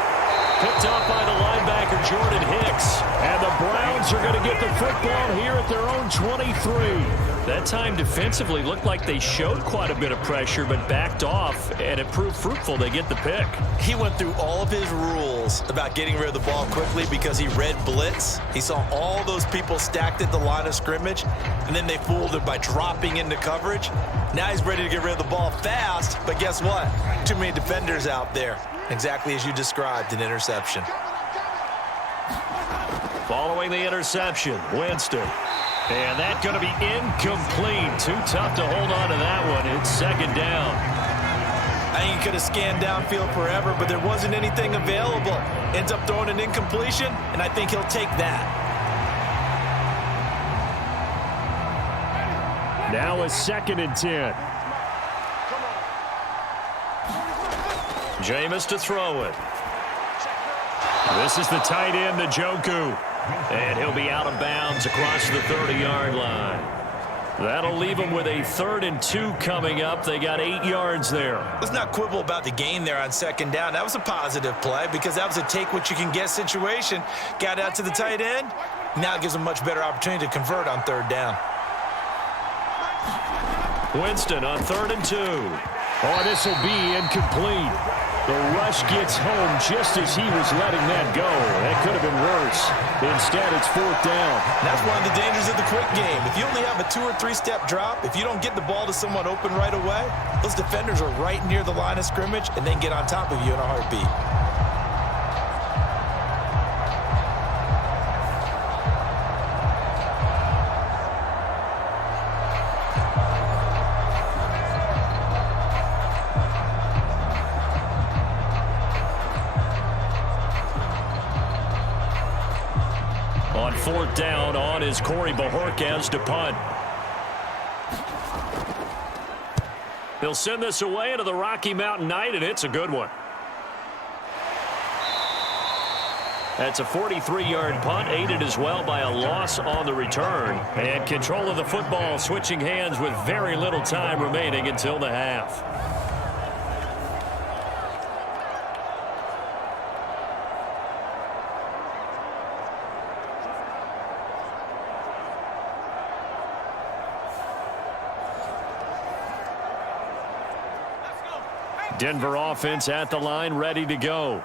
Picked off by the linebacker, Jordan Hicks. And the Browns are going to get the football here at their own 23. That time defensively looked like they showed quite a bit of pressure, but backed off, and it proved fruitful. They get the pick. He went through all of his rules about getting rid of the ball quickly because he read blitz. He saw all those people stacked at the line of scrimmage, and then they fooled him by dropping into coverage. Now he's ready to get rid of the ball fast, but guess what? Too many defenders out there. Exactly as you described, an interception. Following the interception, Winston. And that's going to be incomplete. Too tough to hold on to that one. It's 2nd down. I think he could have scanned downfield forever, but there wasn't anything available. Ends up throwing an incompletion, and I think he'll take that. Now a 2nd and 10. Jameis to throw it. This is the tight end, Njoku. And he'll be out of bounds across the 30-yard line. That'll leave them with a 3rd and 2 coming up. They got 8 yards there. Let's not quibble about the gain there on 2nd down. That was a positive play because that was a take-what-you-can-get situation. Got out to the tight end. Now it gives them a much better opportunity to convert on 3rd down. Winston on 3rd and 2. Oh, this will be incomplete. The rush gets home just as he was letting that go. That could have been worse. Instead, it's 4th down. That's one of the dangers of the quick game. If you only have a 2- or 3-step drop, if you don't get the ball to someone open right away, those defenders are right near the line of scrimmage and then get on top of you in a heartbeat. On 4th down, on is Corey Bajorquez to punt. He'll send this away into the Rocky Mountain Night, and it's a good one. That's a 43-yard punt, aided as well by a loss on the return. And control of the football switching hands with very little time remaining until the half. Denver offense at the line, ready to go.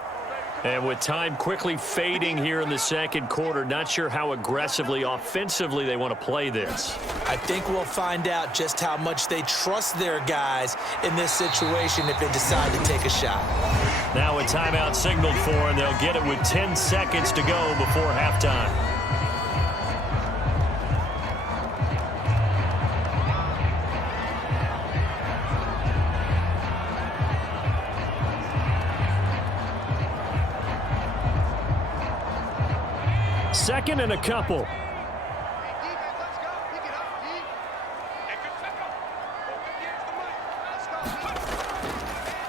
And with time quickly fading here in the 2nd quarter, not sure how aggressively, offensively they want to play this. I think we'll find out just how much they trust their guys in this situation if they decide to take a shot. Now a timeout signaled for, and they'll get it with 10 seconds to go before halftime. 2nd and a couple.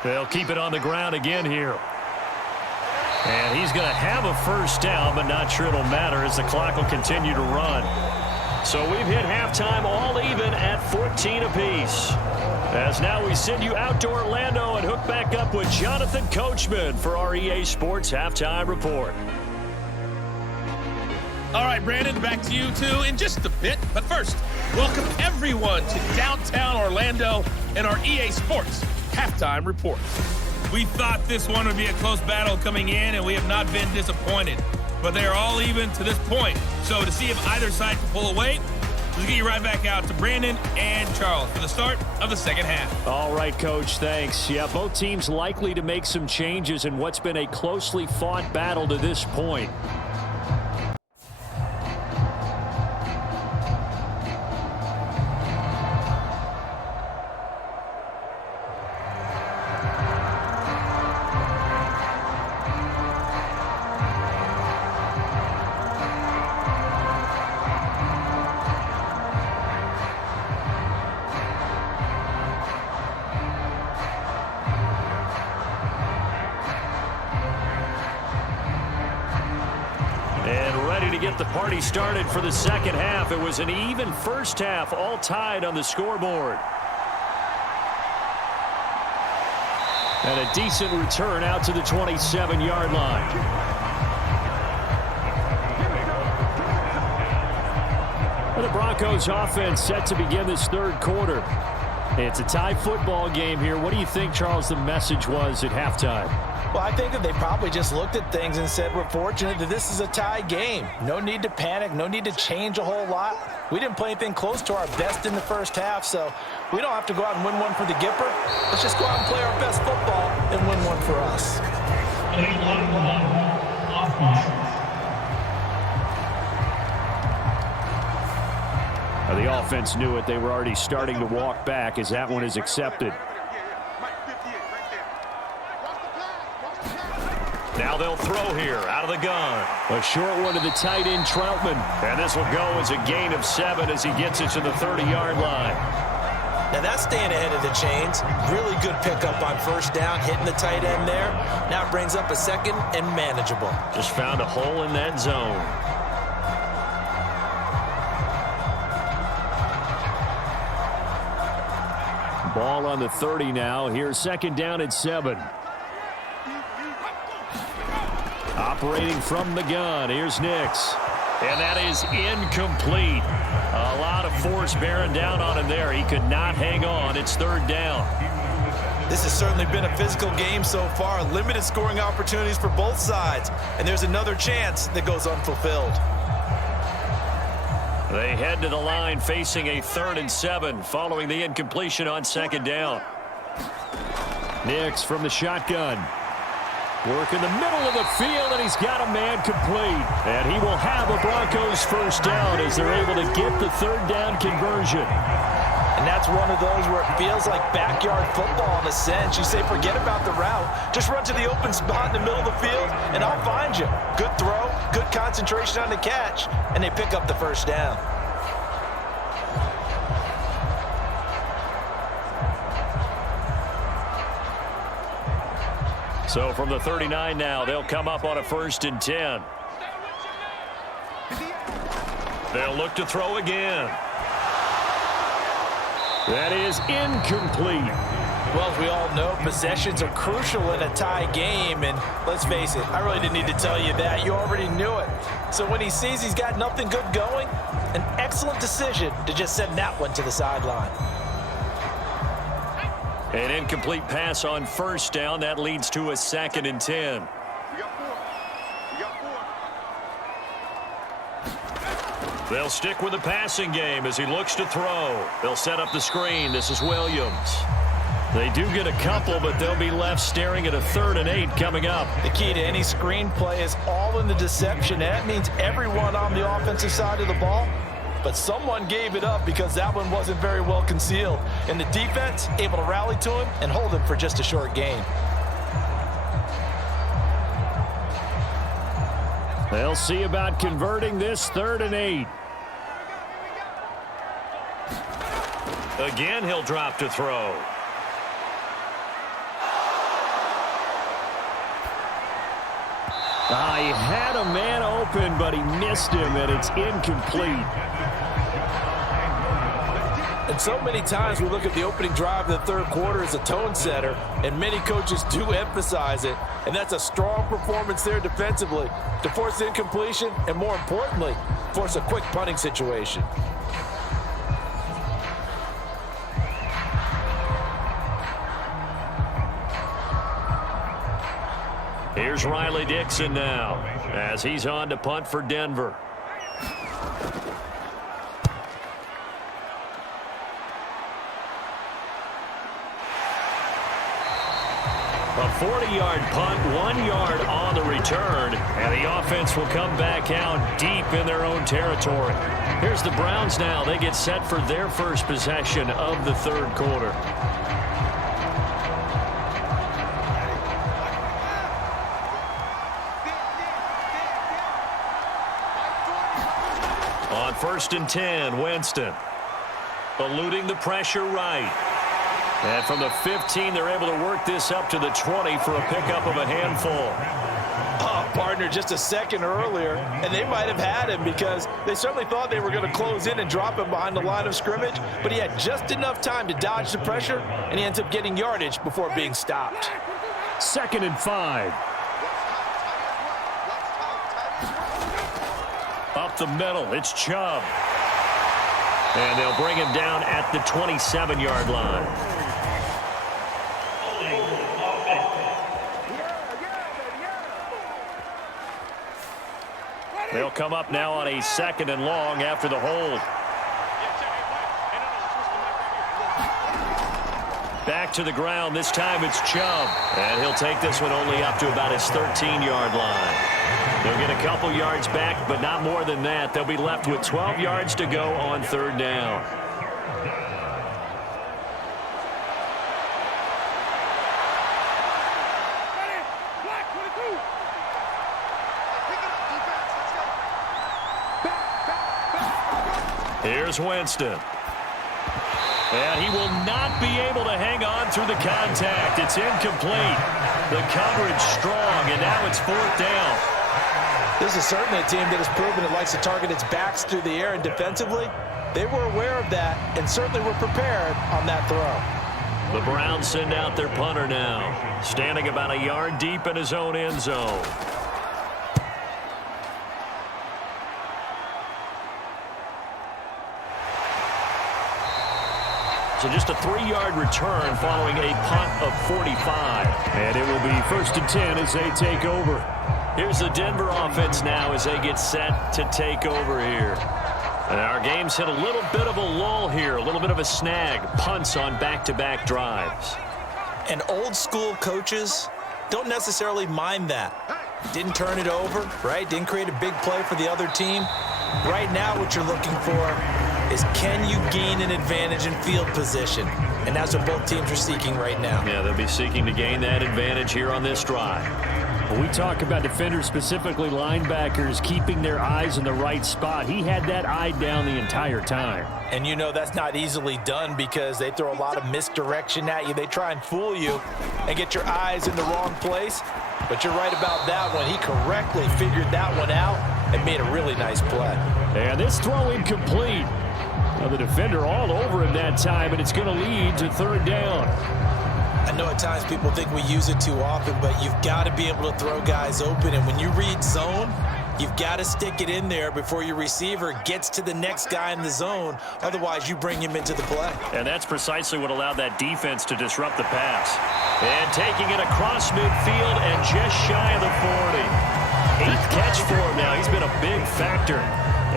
They'll keep it on the ground again here. And he's going to have a first down, but not sure it'll matter as the clock will continue to run. So we've hit halftime all even at 14 apiece. As now we send you out to Orlando and hook back up with Jonathan Coachman for our EA Sports Halftime Report. All right, Brandon, back to you two in just a bit. But first, welcome everyone to downtown Orlando and our EA Sports Halftime Report. We thought this one would be a close battle coming in, and we have not been disappointed. But they are all even to this point. So to see if either side can pull away, let's get you right back out to Brandon and Charles for the start of the second half. All right, Coach, thanks. Yeah, both teams likely to make some changes in what's been a closely fought battle to this point. Get the party started for the second half. It was an even first half, all tied on the scoreboard. And a decent return out to the 27-yard line. And the Broncos offense set to begin this third quarter. It's a tie football game here. What do you think, Charles, the message was at halftime? Well, I think that they probably just looked at things and said, we're fortunate that this is a tie game. No need to panic, no need to change a whole lot. We didn't play anything close to our best in the first half, so we don't have to go out and win one for the Gipper. Let's just go out and play our best football and win one for us. The offense knew it. They were already starting to walk back as that one is accepted. Now they'll throw here out of the gun. A short one to the tight end, Troutman. And this will go as a gain of 7 as he gets it to the 30-yard line. Now that's staying ahead of the chains. Really good pickup on first down, hitting the tight end there. Now it brings up a second and manageable. Just found a hole in that zone. Ball on the 30 now. Here's second down at 7. Operating from the gun, here's Nix. And that is incomplete. A lot of force bearing down on him there. He could not hang on. It's third down. This has certainly been a physical game so far. Limited scoring opportunities for both sides. And there's another chance that goes unfulfilled. They head to the line facing a 3rd and 7 following the incompletion on second down. Nix from the shotgun. Work in the middle of the field, and he's got a man complete. And he will have a Broncos first down as they're able to get the third down conversion. And that's one of those where it feels like backyard football in a sense. You say, forget about the route. Just run to the open spot in the middle of the field, and I'll find you. Good throw, good concentration on the catch, and they pick up the first down. So from the 39 now, they'll come up on a 1st and 10. They'll look to throw again. That is incomplete. Well, as we all know, possessions are crucial in a tie game, and let's face it, I really didn't need to tell you that. You already knew it. So when he sees he's got nothing good going, an excellent decision to just send that one to the sideline. An incomplete pass on first down. That leads to a 2nd and 10. They'll stick with the passing game as he looks to throw. They'll set up the screen. This is Williams. They do get a couple, but they'll be left staring at a 3rd and 8 coming up. The key to any screenplay is all in the deception. That means everyone on the offensive side of the ball. But someone gave it up because that one wasn't very well concealed. And the defense able to rally to him and hold him for just a short gain. They'll see about converting this 3rd and 8. Again, he'll drop to throw. He had a man open, but he missed him, and it's incomplete. And so many times we look at the opening drive of the third quarter as a tone setter, and many coaches do emphasize it. And that's a strong performance there defensively to force incompletion and, more importantly, force a quick punting situation. Here's Riley Dixon now as he's on to punt for Denver. A 40-yard punt, 1 yard on the return, and the offense will come back out deep in their own territory. Here's the Browns now. They get set for their first possession of the third quarter. On 1st and 10, Winston eluding the pressure right. And from the 15, they're able to work this up to the 20 for a pickup of a handful. Partner, just a second earlier, and they might have had him because they certainly thought they were going to close in and drop him behind the line of scrimmage, but he had just enough time to dodge the pressure, and he ends up getting yardage before being stopped. 2nd and 5. Up the middle, it's Chubb. And they'll bring him down at the 27-yard line. They'll come up now on a 2nd and long after the hold. Back to the ground. This time it's Chubb. And he'll take this one only up to about his 13-yard line. They'll get a couple yards back, but not more than that. They'll be left with 12 yards to go on 3rd down. Here's Winston. And he will not be able to hang on through the contact. It's incomplete. The coverage strong, and now it's 4th down. This is certainly a team that has proven it likes to target its backs through the air, and defensively, they were aware of that and certainly were prepared on that throw. The Browns send out their punter now, standing about a yard deep in his own end zone. So just a 3-yard return following a punt of 45. And it will be 1st and 10 as they take over. Here's the Denver offense now as they get set to take over here. And our game's hit a little bit of a lull here, a little bit of a snag. Punts on back-to-back drives. And old school coaches don't necessarily mind that. Didn't turn it over, right? Didn't create a big play for the other team. Right now what you're looking for is, can you gain an advantage in field position? And that's what both teams are seeking right now. Yeah, they'll be seeking to gain that advantage here on this drive. When we talk about defenders, specifically linebackers, keeping their eyes in the right spot, he had that eye down the entire time. And you know that's not easily done because they throw a lot of misdirection at you. They try and fool you and get your eyes in the wrong place. But you're right about that one. He correctly figured that one out and made a really nice play. And this throw incomplete. Now the defender all over him that time, and it's going to lead to 3rd down. I know at times people think we use it too often, but you've got to be able to throw guys open. And when you read zone, you've got to stick it in there before your receiver gets to the next guy in the zone. Otherwise, you bring him into the play. And that's precisely what allowed that defense to disrupt the pass. And taking it across midfield and just shy of the 40. 8th catch for him now. He's been a big factor.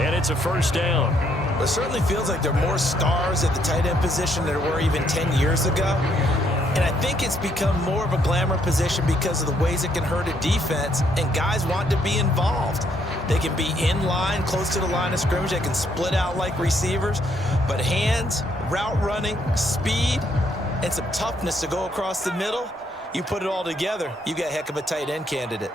And it's a 1st down. It certainly feels like there are more stars at the tight end position than there were even 10 years ago. And I think it's become more of a glamour position because of the ways it can hurt a defense, and guys want to be involved. They can be in line, close to the line of scrimmage. They can split out like receivers. But hands, route running, speed, and some toughness to go across the middle, you put it all together, you got a heck of a tight end candidate.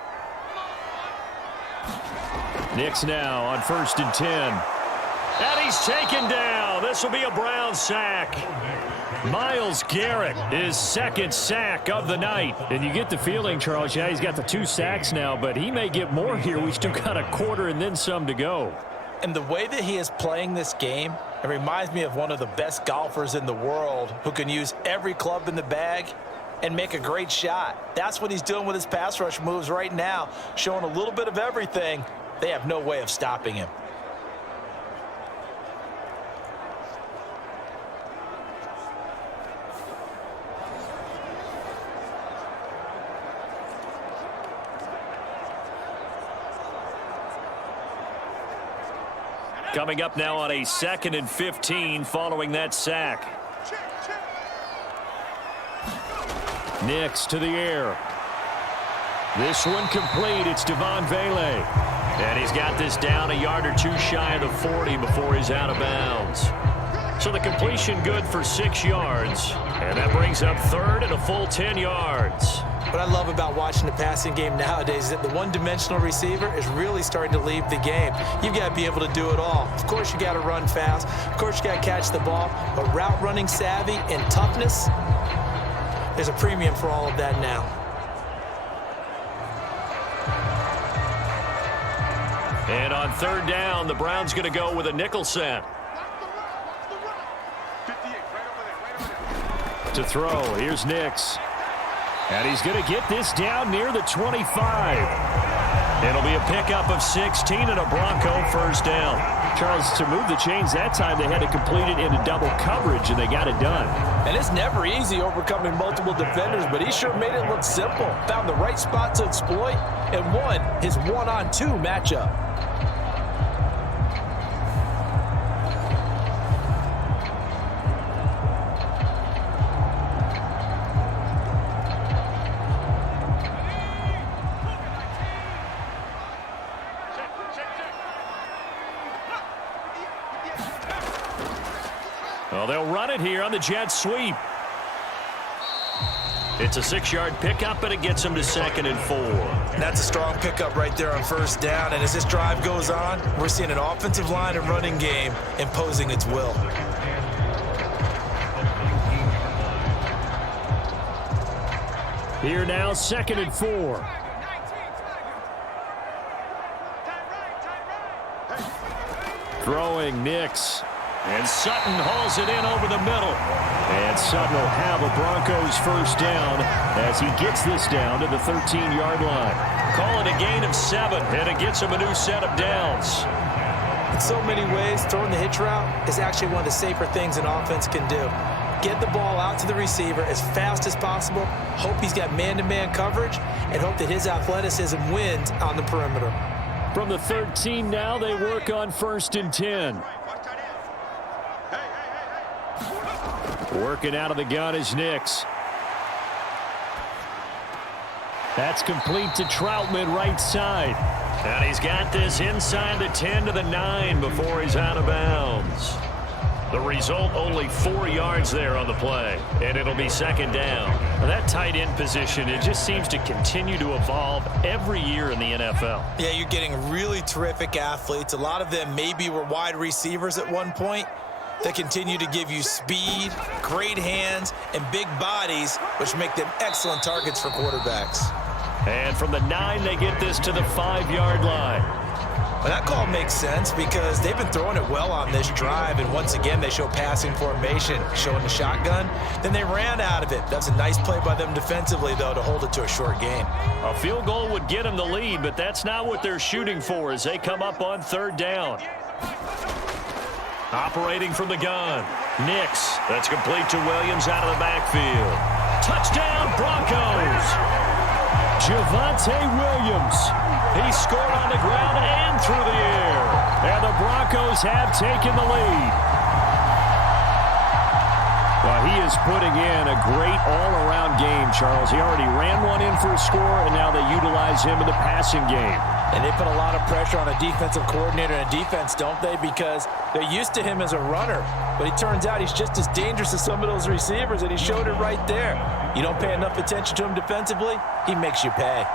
Knicks now on 1st and 10. And he's taken down. This will be a Brown sack. Myles Garrett, his second sack of the night. And you get the feeling, Charles, yeah, he's got the 2 sacks now, but he may get more here. We still got a quarter and then some to go. And the way that he is playing this game, it reminds me of one of the best golfers in the world who can use every club in the bag and make a great shot. That's what he's doing with his pass rush moves right now, showing a little bit of everything. They have no way of stopping him. Coming up now on a 2nd and 15 following that sack. Knicks to the air. This one complete. It's Devon Vele. And he's got this down a yard or 2 shy of the 40 before he's out of bounds. So the completion good for 6 yards. And that brings up 3rd and a full 10 yards. What I love about watching the passing game nowadays is that the one-dimensional receiver is really starting to leave the game. You've got to be able to do it all. Of course, you got to run fast. Of course, you got to catch the ball. But route running savvy and toughness, there's a premium for all of that now. And on 3rd down, the Browns going to go with a nickel set. To throw, here's Nix. And he's going to get this down near the 25. It'll be a pickup of 16 and a Bronco 1st down. Charles, to move the chains that time, they had to complete it into double coverage, and they got it done. And it's never easy overcoming multiple defenders, but he sure made it look simple. Found the right spot to exploit and won his 1-on-2 matchup. Well, they'll run it here on the jet sweep. It's a 6-yard pickup, and it gets them to 2nd and 4. That's a strong pickup right there on 1st down. And as this drive goes on, we're seeing an offensive line and running game imposing its will. Here now, 2nd and 4. Throwing Nix. And Sutton hauls it in over the middle. And Sutton will have a Broncos 1st down as he gets this down to the 13-yard line. Call it a gain of 7, and it gets him a new set of downs. In so many ways, throwing the hitch route is actually one of the safer things an offense can do. Get the ball out to the receiver as fast as possible, hope he's got man-to-man coverage, and hope that his athleticism wins on the perimeter. From the 13 now, they work on 1st and 10. Working out of the gun is Nix. That's complete to Troutman right side. And he's got this inside the 10 to the 9 before he's out of bounds. The result, only 4 yards there on the play, and it'll be 2nd down. Now, that tight end position, it just seems to continue to evolve every year in the NFL. Yeah, you're getting really terrific athletes. A lot of them maybe were wide receivers at one point. They continue to give you speed, great hands, and big bodies, which make them excellent targets for quarterbacks. And from the 9, they get this to the 5-yard line. Well, that call makes sense because they've been throwing it well on this drive, and once again, they show passing formation, showing the shotgun. Then they ran out of it. That's a nice play by them defensively, though, to hold it to a short gain. A field goal would get them the lead, but that's not what they're shooting for as they come up on 3rd down. Operating from the gun, Nix. That's complete to Williams out of the backfield. Touchdown, Broncos! Javonte Williams. He scored on the ground and through the air. And the Broncos have taken the lead. Well, he is putting in a great all-around game, Charles. He already ran one in for a score, and now they utilize him in the passing game. And they put a lot of pressure on a defensive coordinator and defense, don't they? Because they're used to him as a runner. But it turns out he's just as dangerous as some of those receivers, and he showed it right there. You don't pay enough attention to him defensively, he makes you pay.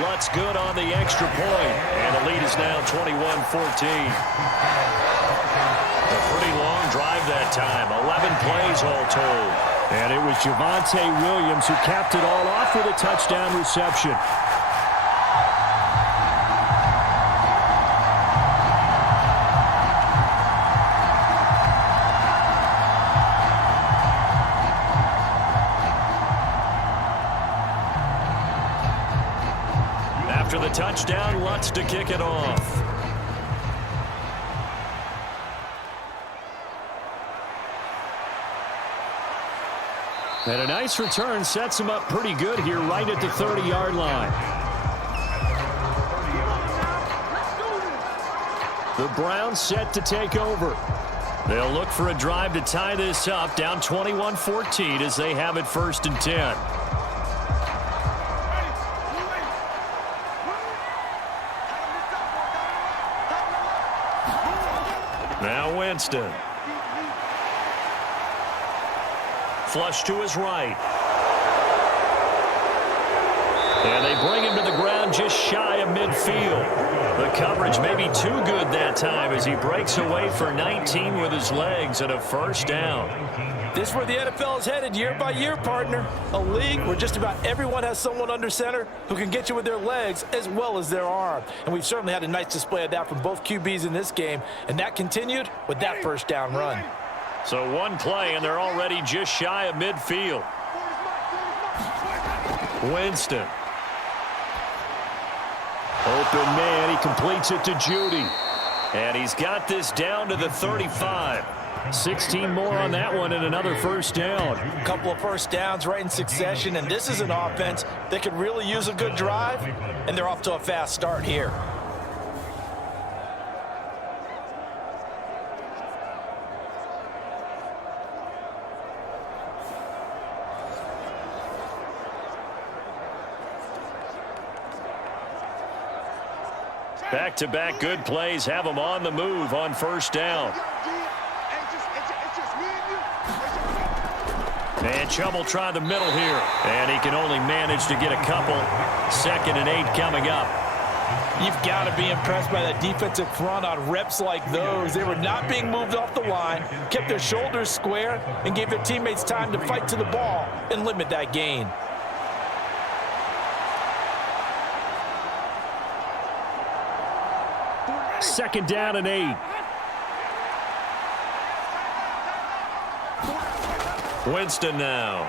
Lutz good on the extra point, and the lead is now 21-14. A pretty long drive that time, 11 plays all told. And it was Javonte Williams who capped it all off with a touchdown reception. After the touchdown, Lutz to kick it off. And a nice return sets him up pretty good here right at the 30-yard line. The Browns set to take over. They'll look for a drive to tie this up, down 21-14 as they have it 1st and 10. Now Winston. Flush to his right. And they bring him to the ground just shy of midfield. The coverage may be too good that time as he breaks away for 19 with his legs and a 1st down. This is where the NFL is headed year by year, partner. A league where just about everyone has someone under center who can get you with their legs as well as their arm. And we've certainly had a nice display of that from both QBs in this game. And that continued with that 1st down run. So one play, and they're already just shy of midfield. Winston. Open man, he completes it to Judy. And he's got this down to the 35. 16 more on that one and another 1st down. A couple of 1st downs right in succession, and this is an offense that could really use a good drive, and they're off to a fast start here. Back-to-back good plays have them on the move on 1st down. And Chubb will try the middle here. And he can only manage to get a couple. 2nd and 8 coming up. You've got to be impressed by that defensive front on reps like those. They were not being moved off the line, kept their shoulders square, and gave their teammates time to fight to the ball and limit that gain. Second down and 8. Winston now.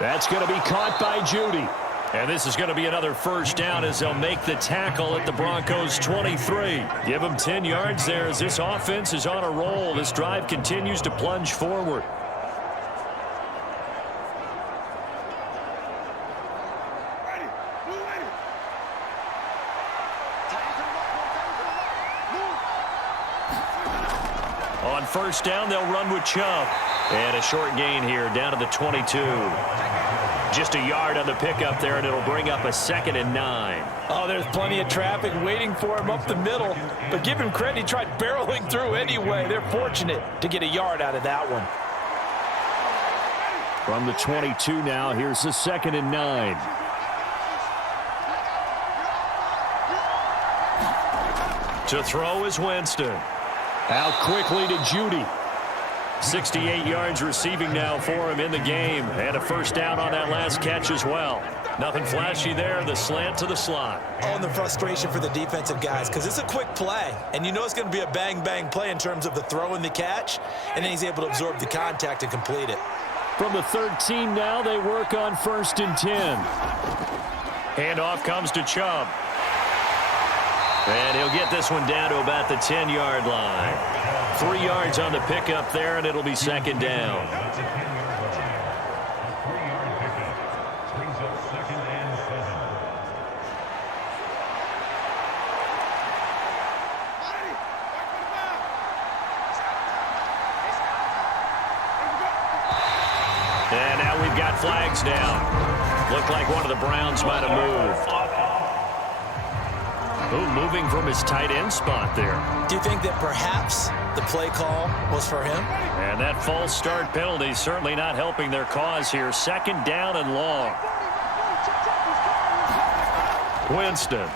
That's going to be caught by Judy. And this is going to be another 1st down as they'll make the tackle at the Broncos 23. Give them 10 yards there as this offense is on a roll. This drive continues to plunge forward. On 1st down, they'll run with Chubb. And a short gain here down to the 22. Just a yard on the pickup there, and it'll bring up a 2nd and 9. Oh, there's plenty of traffic waiting for him up the middle. But give him credit, he tried barreling through anyway. They're fortunate to get a yard out of that one. From the 22 now, here's the 2nd and 9. To throw is Winston. Out quickly to Judy. 68 yards receiving now for him in the game. And a 1st down on that last catch as well. Nothing flashy there. The slant to the slot. Oh, and the frustration for the defensive guys because it's a quick play. And you know it's going to be a bang-bang play in terms of the throw and the catch. And then he's able to absorb the contact and complete it. From the 13 now, they work on 1st and 10. Handoff comes to Chubb. And he'll get this one down to about the 10-yard line. 3 yards on the pickup there, and it'll be 2nd down. That's a 10-yard line. A 3-yard pickup brings up 2nd and 7. And now we've got flags down. Looked like one of the Browns might have moved. Ooh, moving from his tight end spot there. Do you think that perhaps the play call was for him? And that false start penalty certainly not helping their cause here. 2nd down and long. Winston.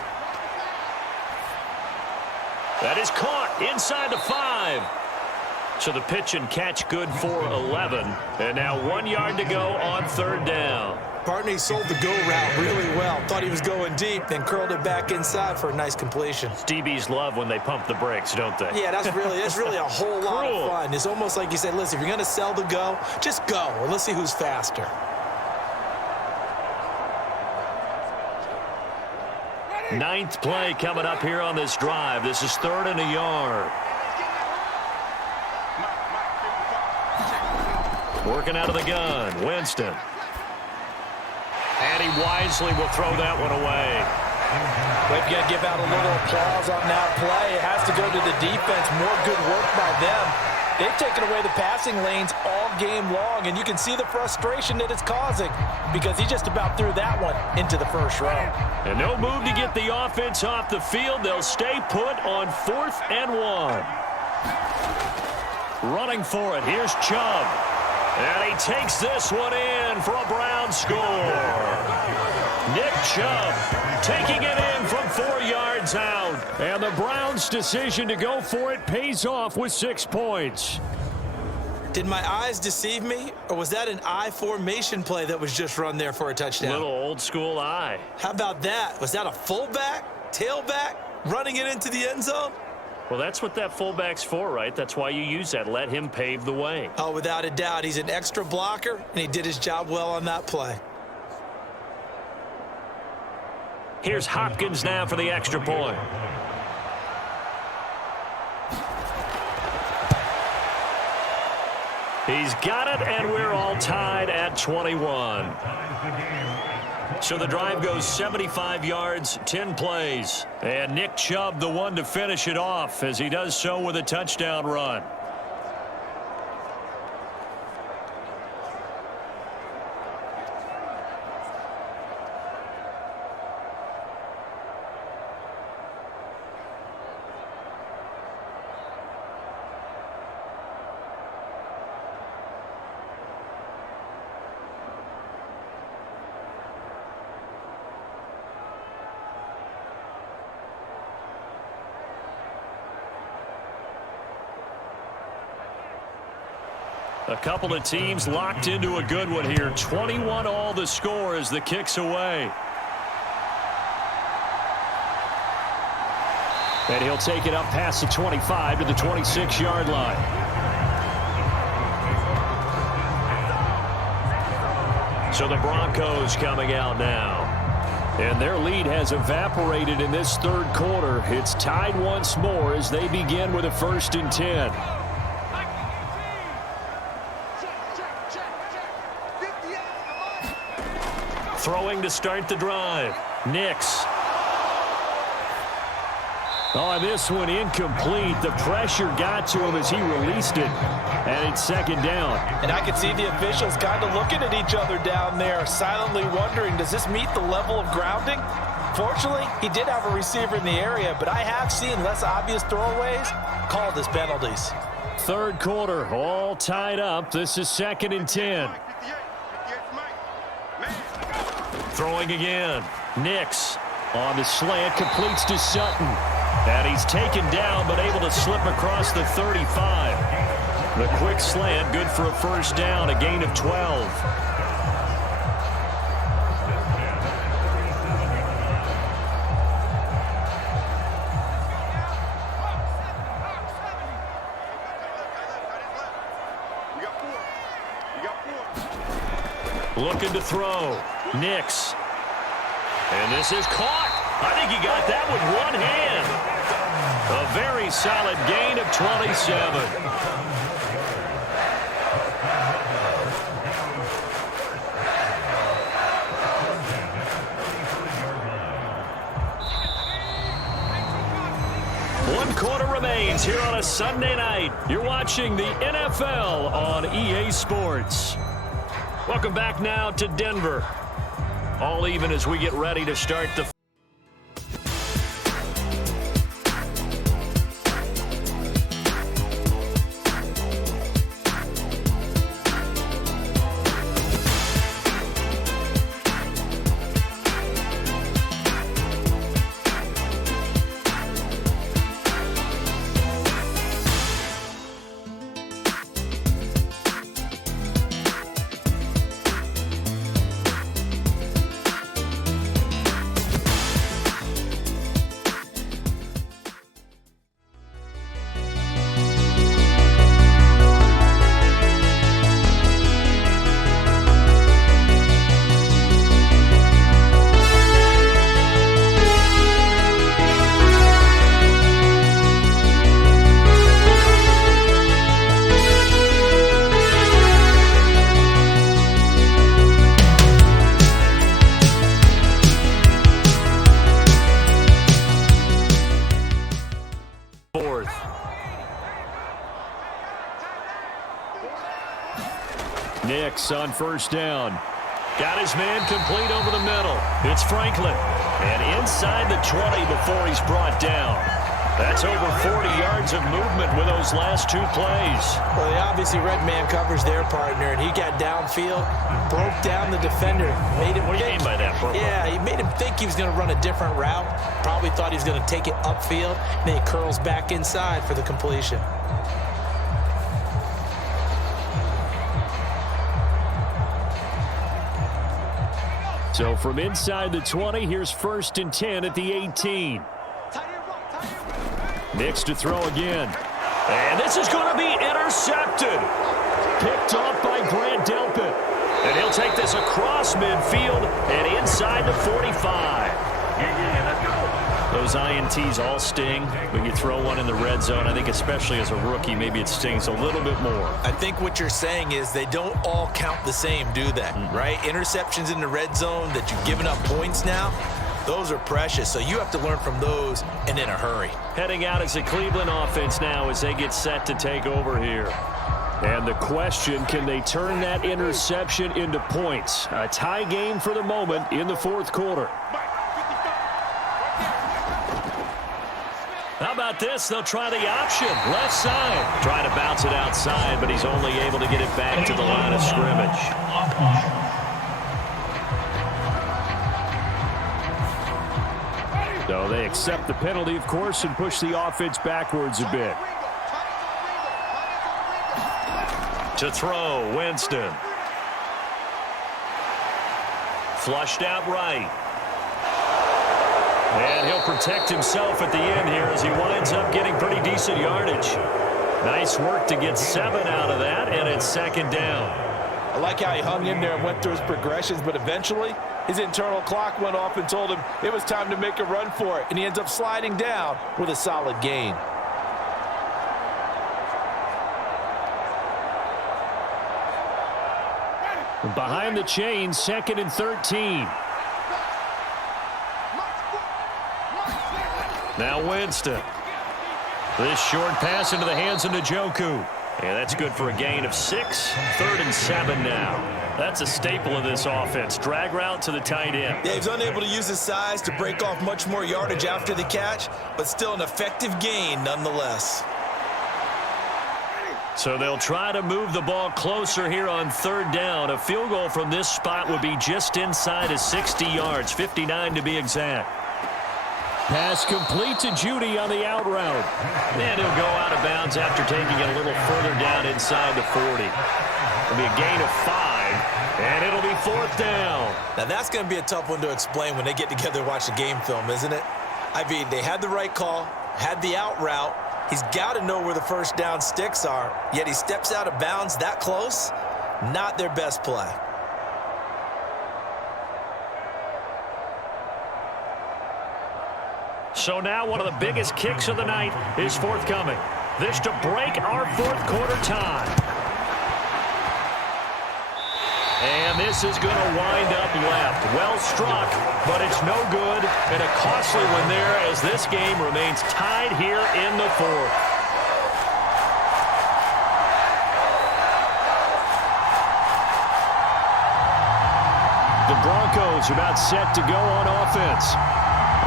That is caught inside the 5. So the pitch and catch good for 11. And now 1 yard to go on 3rd down. Partner, he sold the go route really well. Thought he was going deep, then curled it back inside for a nice completion. DBs love when they pump the brakes, don't they? Yeah, that's really a whole lot of fun. It's almost like you said, listen, if you're going to sell the go, just go, and let's see who's faster. Ninth play coming up here on this drive. This is 3rd and a yard. Working out of the gun, Winston. And he wisely will throw that one away. We've got to give out a little applause on that play. It has to go to the defense. More good work by them. They've taken away the passing lanes all game long, and you can see the frustration that it's causing because he just about threw that one into the first row. And no move to get the offense off the field. They'll stay put on 4th and 1. Running for it. Here's Chubb. And he takes this one in for a Brown score. Nick Chubb taking it in from 4 yards out. And the Browns' decision to go for it pays off with 6 points. Did my eyes deceive me, or was that an I formation play that was just run there for a touchdown? Little old school eye. How about that? Was that a fullback, tailback, running it into the end zone? Well, that's what that fullback's for, right? That's why you use that. Let him pave the way. Oh, without a doubt. He's an extra blocker, and he did his job well on that play. Here's Hopkins now for the extra point. He's got it, and we're all tied at 21. So the drive goes 75 yards, 10 plays. And Nick Chubb, the one to finish it off, as he does so with a touchdown run. A couple of teams locked into a good one here. 21 all the score as the kick's away. And he'll take it up past the 25 to the 26-yard line. So the Broncos coming out now. And their lead has evaporated in this 3rd quarter. It's tied once more as they begin with a 1st and 10. Throwing to start the drive. Nix. Oh, this one incomplete. The pressure got to him as he released it. And it's 2nd down. And I can see the officials kind of looking at each other down there, silently wondering, does this meet the level of grounding? Fortunately, he did have a receiver in the area, but I have seen less obvious throwaways called as penalties. 3rd quarter, all tied up. This is 2nd and 10. Throwing again. Nix on the slant, completes to Sutton. And he's taken down, but able to slip across the 35. The quick slant, good for a 1st down, a gain of 12. Looking to throw. Nix. And this is caught. I think he got that with one hand. A very solid gain of 27. One quarter remains here on a Sunday night. You're watching the NFL on EA Sports. Welcome back now to Denver. All even as we get ready to start the first down. Got his man complete over the middle. It's Franklin. And inside the 20 before he's brought down. That's over 40 yards of movement with those last two plays. Well, they obviously read man coverage their partner, and he got downfield, broke down the defender. Made him what do you mean by that, bro? Yeah, he made him think he was going to run a different route. Probably thought he was going to take it upfield. Then he curls back inside for the completion. So from inside the 20, here's 1st and 10 at the 18. Nix to throw again. And this is going to be intercepted. Picked off by Grant Delpit. And he'll take this across midfield and inside the 45. Those INTs all sting, but you throw one in the red zone. I think especially as a rookie, maybe it stings a little bit more. I think what you're saying is they don't all count the same, do they? Right? Interceptions in the red zone that you've given up points now, those are precious. So you have to learn from those and in a hurry. Heading out as the Cleveland offense now as they get set to take over here. And the question, can they turn that interception into points? A tie game for the moment in the 4th quarter. How about this? They'll try the option. Left side. Try to bounce it outside, but he's only able to get it back to the line of scrimmage. So they accept the penalty, of course, and push the offense backwards a bit. To throw, Winston. Flushed out right. And he'll protect himself at the end here as he winds up getting pretty decent yardage. Nice work to get 7 out of that, and it's 2nd down. I like how he hung in there and went through his progressions, but eventually his internal clock went off and told him it was time to make a run for it, and he ends up sliding down with a solid gain. Behind the chains, 2nd and 13. Now Winston. This short pass into the hands of Njoku. Yeah, that's good for a gain of 6. 3rd and 7 now. That's a staple of this offense. Drag route to the tight end. Yeah, he's unable to use his size to break off much more yardage after the catch, but still an effective gain nonetheless. So they'll try to move the ball closer here on 3rd down. A field goal from this spot would be just inside of 60 yards, 59 to be exact. Pass complete to Judy on the out route. And he'll go out of bounds after taking it a little further down inside the 40. It'll be a gain of 5, and it'll be 4th down. Now that's going to be a tough one to explain when they get together and watch the game film, isn't it? I mean, they had the right call, had the out route. He's got to know where the 1st down sticks are, yet he steps out of bounds that close. Not their best play. So now one of the biggest kicks of the night is forthcoming. This to break our 4th quarter tie. And this is going to wind up left. Well struck, but it's no good. And a costly one there as this game remains tied here in the 4th. The Broncos are about set to go on offense.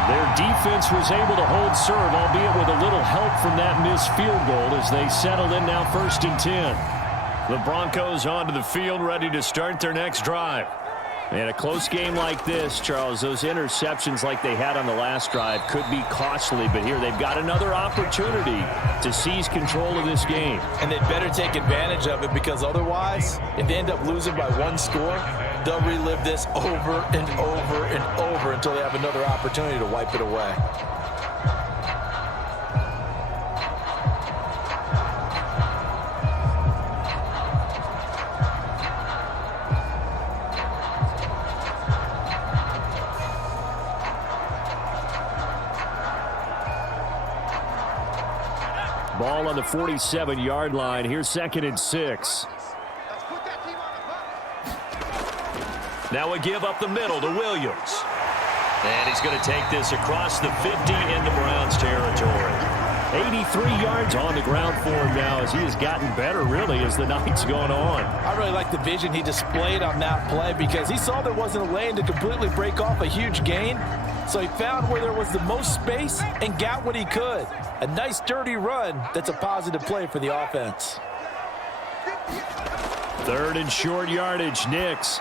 Their defense was able to hold serve, albeit with a little help from that missed field goal as they settle in now 1st and 10. The Broncos onto the field ready to start their next drive. And a close game like this, Charles, those interceptions like they had on the last drive could be costly, but here they've got another opportunity to seize control of this game. And they'd better take advantage of it because otherwise, if they end up losing by 1 score, they'll relive this over and over and over until they have another opportunity to wipe it away. Ball on the 47-yard line. Here's 2nd and 6. Now a give up the middle to Williams. And he's going to take this across the 50 into Browns territory. 83 yards on the ground for him now as he has gotten better, really, as the night's gone on. I really like the vision he displayed on that play because he saw there wasn't a lane to completely break off a huge gain. So he found where there was the most space and got what he could. A nice, dirty run that's a positive play for the offense. 3rd and short yardage, Nix.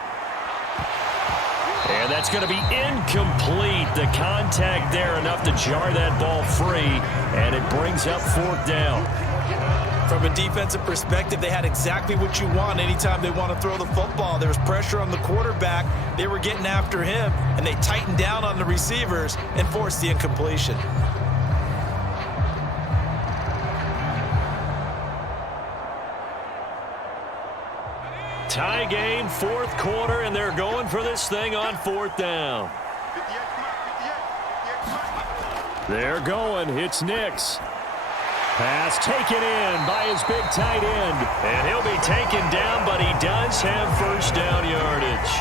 And that's going to be incomplete. The contact there enough to jar that ball free, and it brings up 4th down. From a defensive perspective, they had exactly what you want anytime they want to throw the football. There was pressure on the quarterback. They were getting after him, and they tightened down on the receivers and forced the incompletion. Tie game, 4th quarter, and they're going for this thing on 4th down. They're going. It's Nix. Pass taken in by his big tight end. And he'll be taken down, but he does have 1st down yardage.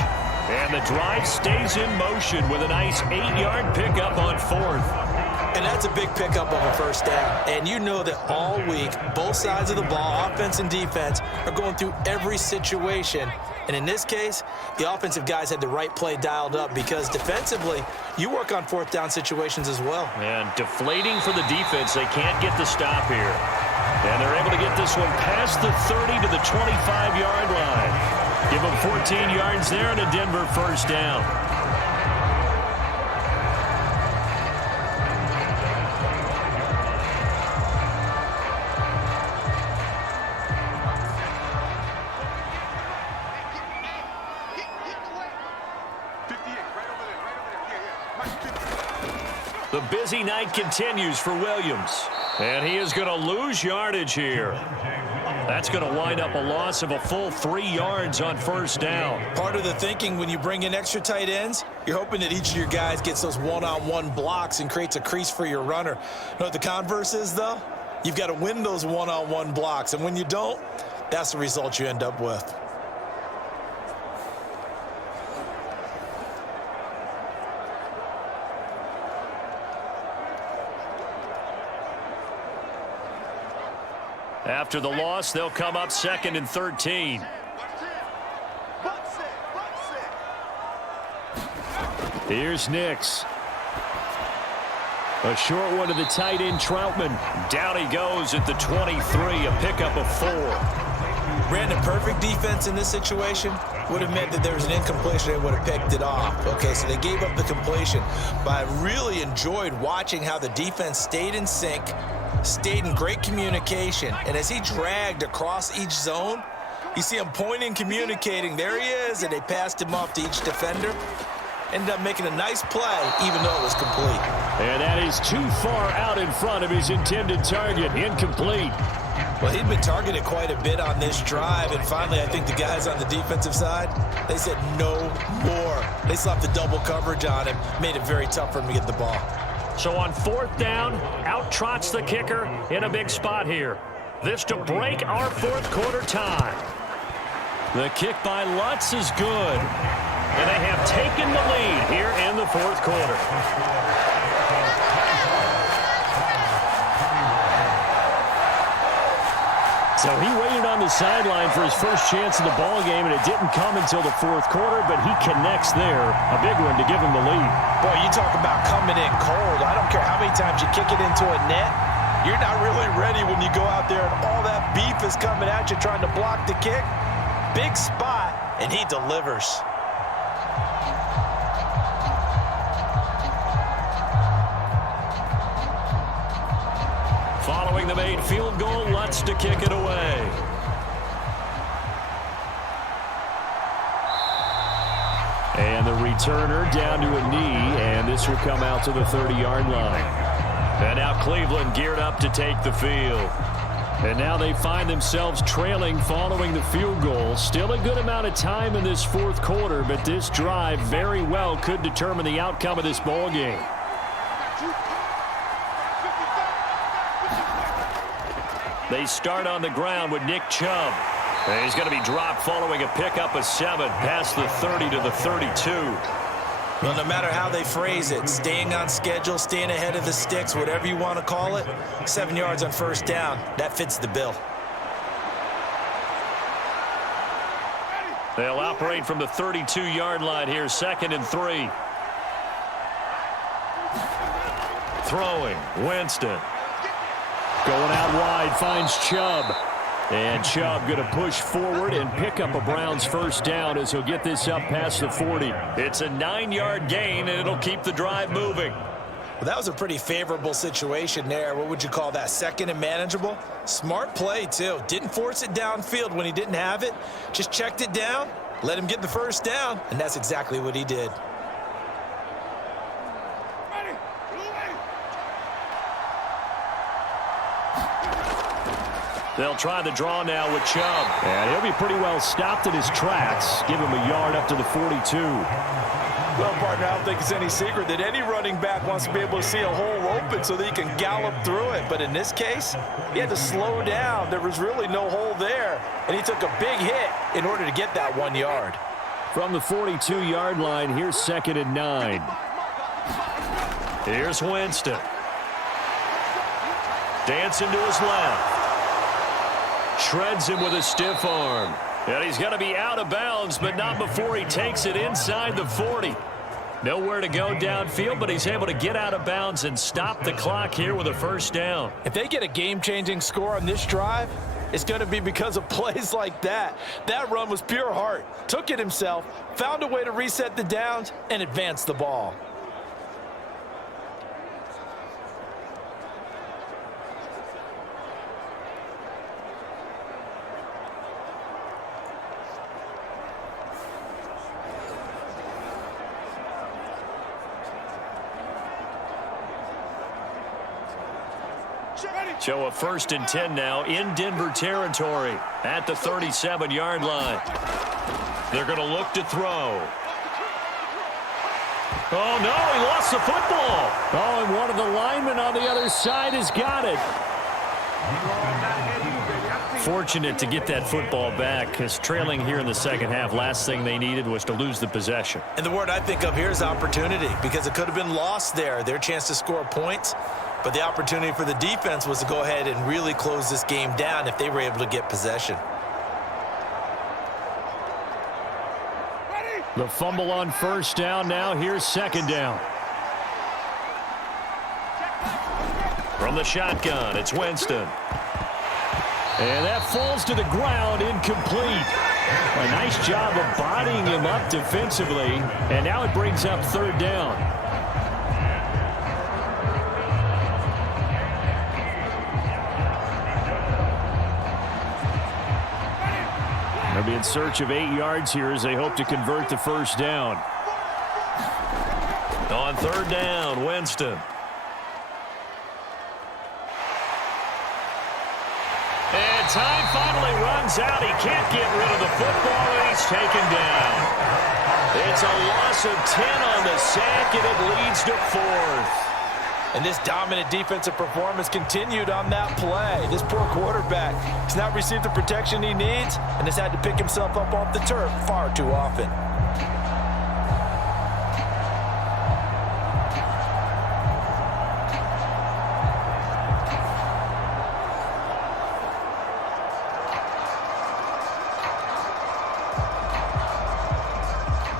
And the drive stays in motion with a nice 8-yard pickup on 4th. And that's a big pickup of a 1st down. And you know that all week, both sides of the ball, offense and defense, are going through every situation. And in this case, the offensive guys had the right play dialed up because defensively, you work on 4th down situations as well. And deflating for the defense. They can't get the stop here. And they're able to get this one past the 30 to the 25-yard line. Give them 14 yards there and a Denver 1st down. The busy night continues for Williams. And he is going to lose yardage here. That's going to wind up a loss of a full 3 yards on 1st down. Part of the thinking when you bring in extra tight ends, you're hoping that each of your guys gets those one-on-one blocks and creates a crease for your runner. You know what the converse is, though? You've got to win those one-on-one blocks. And when you don't, that's the result you end up with. After the loss, they'll come up 2nd and 13. Here's Nix. A short one to the tight end, Troutman. Down he goes at the 23, a pickup of 4. Brandon, perfect defense in this situation would have meant that there was an incompletion. They would have picked it off. Okay, so they gave up the completion. But I really enjoyed watching how the defense stayed in sync, stayed in great communication, and as he dragged across each zone, you see him pointing, communicating. There he is, and they passed him off to each defender. Ended up making a nice play, even though it was complete. And that is too far out in front of his intended target. Incomplete. Well, he'd been targeted quite a bit on this drive, and finally I think the guys on the defensive side, they said no more. They slapped the double coverage on him, made it very tough for him to get the ball. So on 4th down, out trots the kicker in a big spot here. This to break our 4th quarter tie. The kick by Lutz is good. And they have taken the lead here in the 4th quarter. So he waited on the sideline for his first chance of the ball game, and it didn't come until the 4th quarter, but he connects there. A big one to give him the lead. Boy, you talk about coming in cold. I don't care how many times you kick it into a net. You're not really ready when you go out there and all that beef is coming at you trying to block the kick. Big spot, and he delivers. Following the made field goal, Lutz to kick it away. And the returner down to a knee, and this will come out to the 30-yard line. And now Cleveland geared up to take the field. And now they find themselves trailing following the field goal. Still a good amount of time in this 4th quarter, but this drive very well could determine the outcome of this ball game. They start on the ground with Nick Chubb. And he's going to be dropped following a pickup of 7 past the 30 to the 32. Well, no matter how they phrase it, staying on schedule, staying ahead of the sticks, whatever you want to call it, 7 yards on first down, that fits the bill. They'll operate from the 32-yard line here, 2nd and 3. Throwing, Winston. Going out wide, finds Chubb. And Chubb going to push forward and pick up a Browns first down as he'll get this up past the 40. It's a 9-yard gain, and it'll keep the drive moving. Well, that was a pretty favorable situation there. What would you call that? 2nd and manageable? Smart play, too. Didn't force it downfield when he didn't have it. Just checked it down, let him get the first down, and that's exactly what he did. They'll try the draw now with Chubb. And he'll be pretty well stopped in his tracks. Give him a yard up to the 42. Well, partner, I don't think it's any secret that any running back wants to be able to see a hole open so that he can gallop through it. But in this case, he had to slow down. There was really no hole there, and he took a big hit in order to get that 1 yard. From the 42-yard line, here's 2nd and 9. Here's Winston. Dancing to his left. Shreds him with a stiff arm. And he's going to be out of bounds, but not before he takes it inside the 40. Nowhere to go downfield, but he's able to get out of bounds and stop the clock here with a first down. If they get a game-changing score on this drive, it's going to be because of plays like that. That run was pure heart. Took it himself, found a way to reset the downs, and advance the ball. So a 1st and 10 now in Denver territory at the 37-yard line. They're going to look to throw. Oh, no, he lost the football. Oh, and one of the linemen on the other side has got it. Fortunate to get that football back, because trailing here in the second half, last thing they needed was to lose the possession. And the word I think of here is opportunity, because it could have been lost there. Their chance to score points. But the opportunity for the defense was to go ahead and really close this game down if they were able to get possession. The fumble on first down now. Here's 2nd down. From the shotgun, it's Winston. And that falls to the ground, incomplete. A nice job of bodying him up defensively. And now it brings up 3rd down. They'll be in search of 8 yards here as they hope to convert the first down. On 3rd down, Winston. And time finally runs out. He can't get rid of the football, and he's taken down. It's a loss of 10 on the sack, and it leads to 4th. And this dominant defensive performance continued on that play. This poor quarterback has not received the protection he needs and has had to pick himself up off the turf far too often.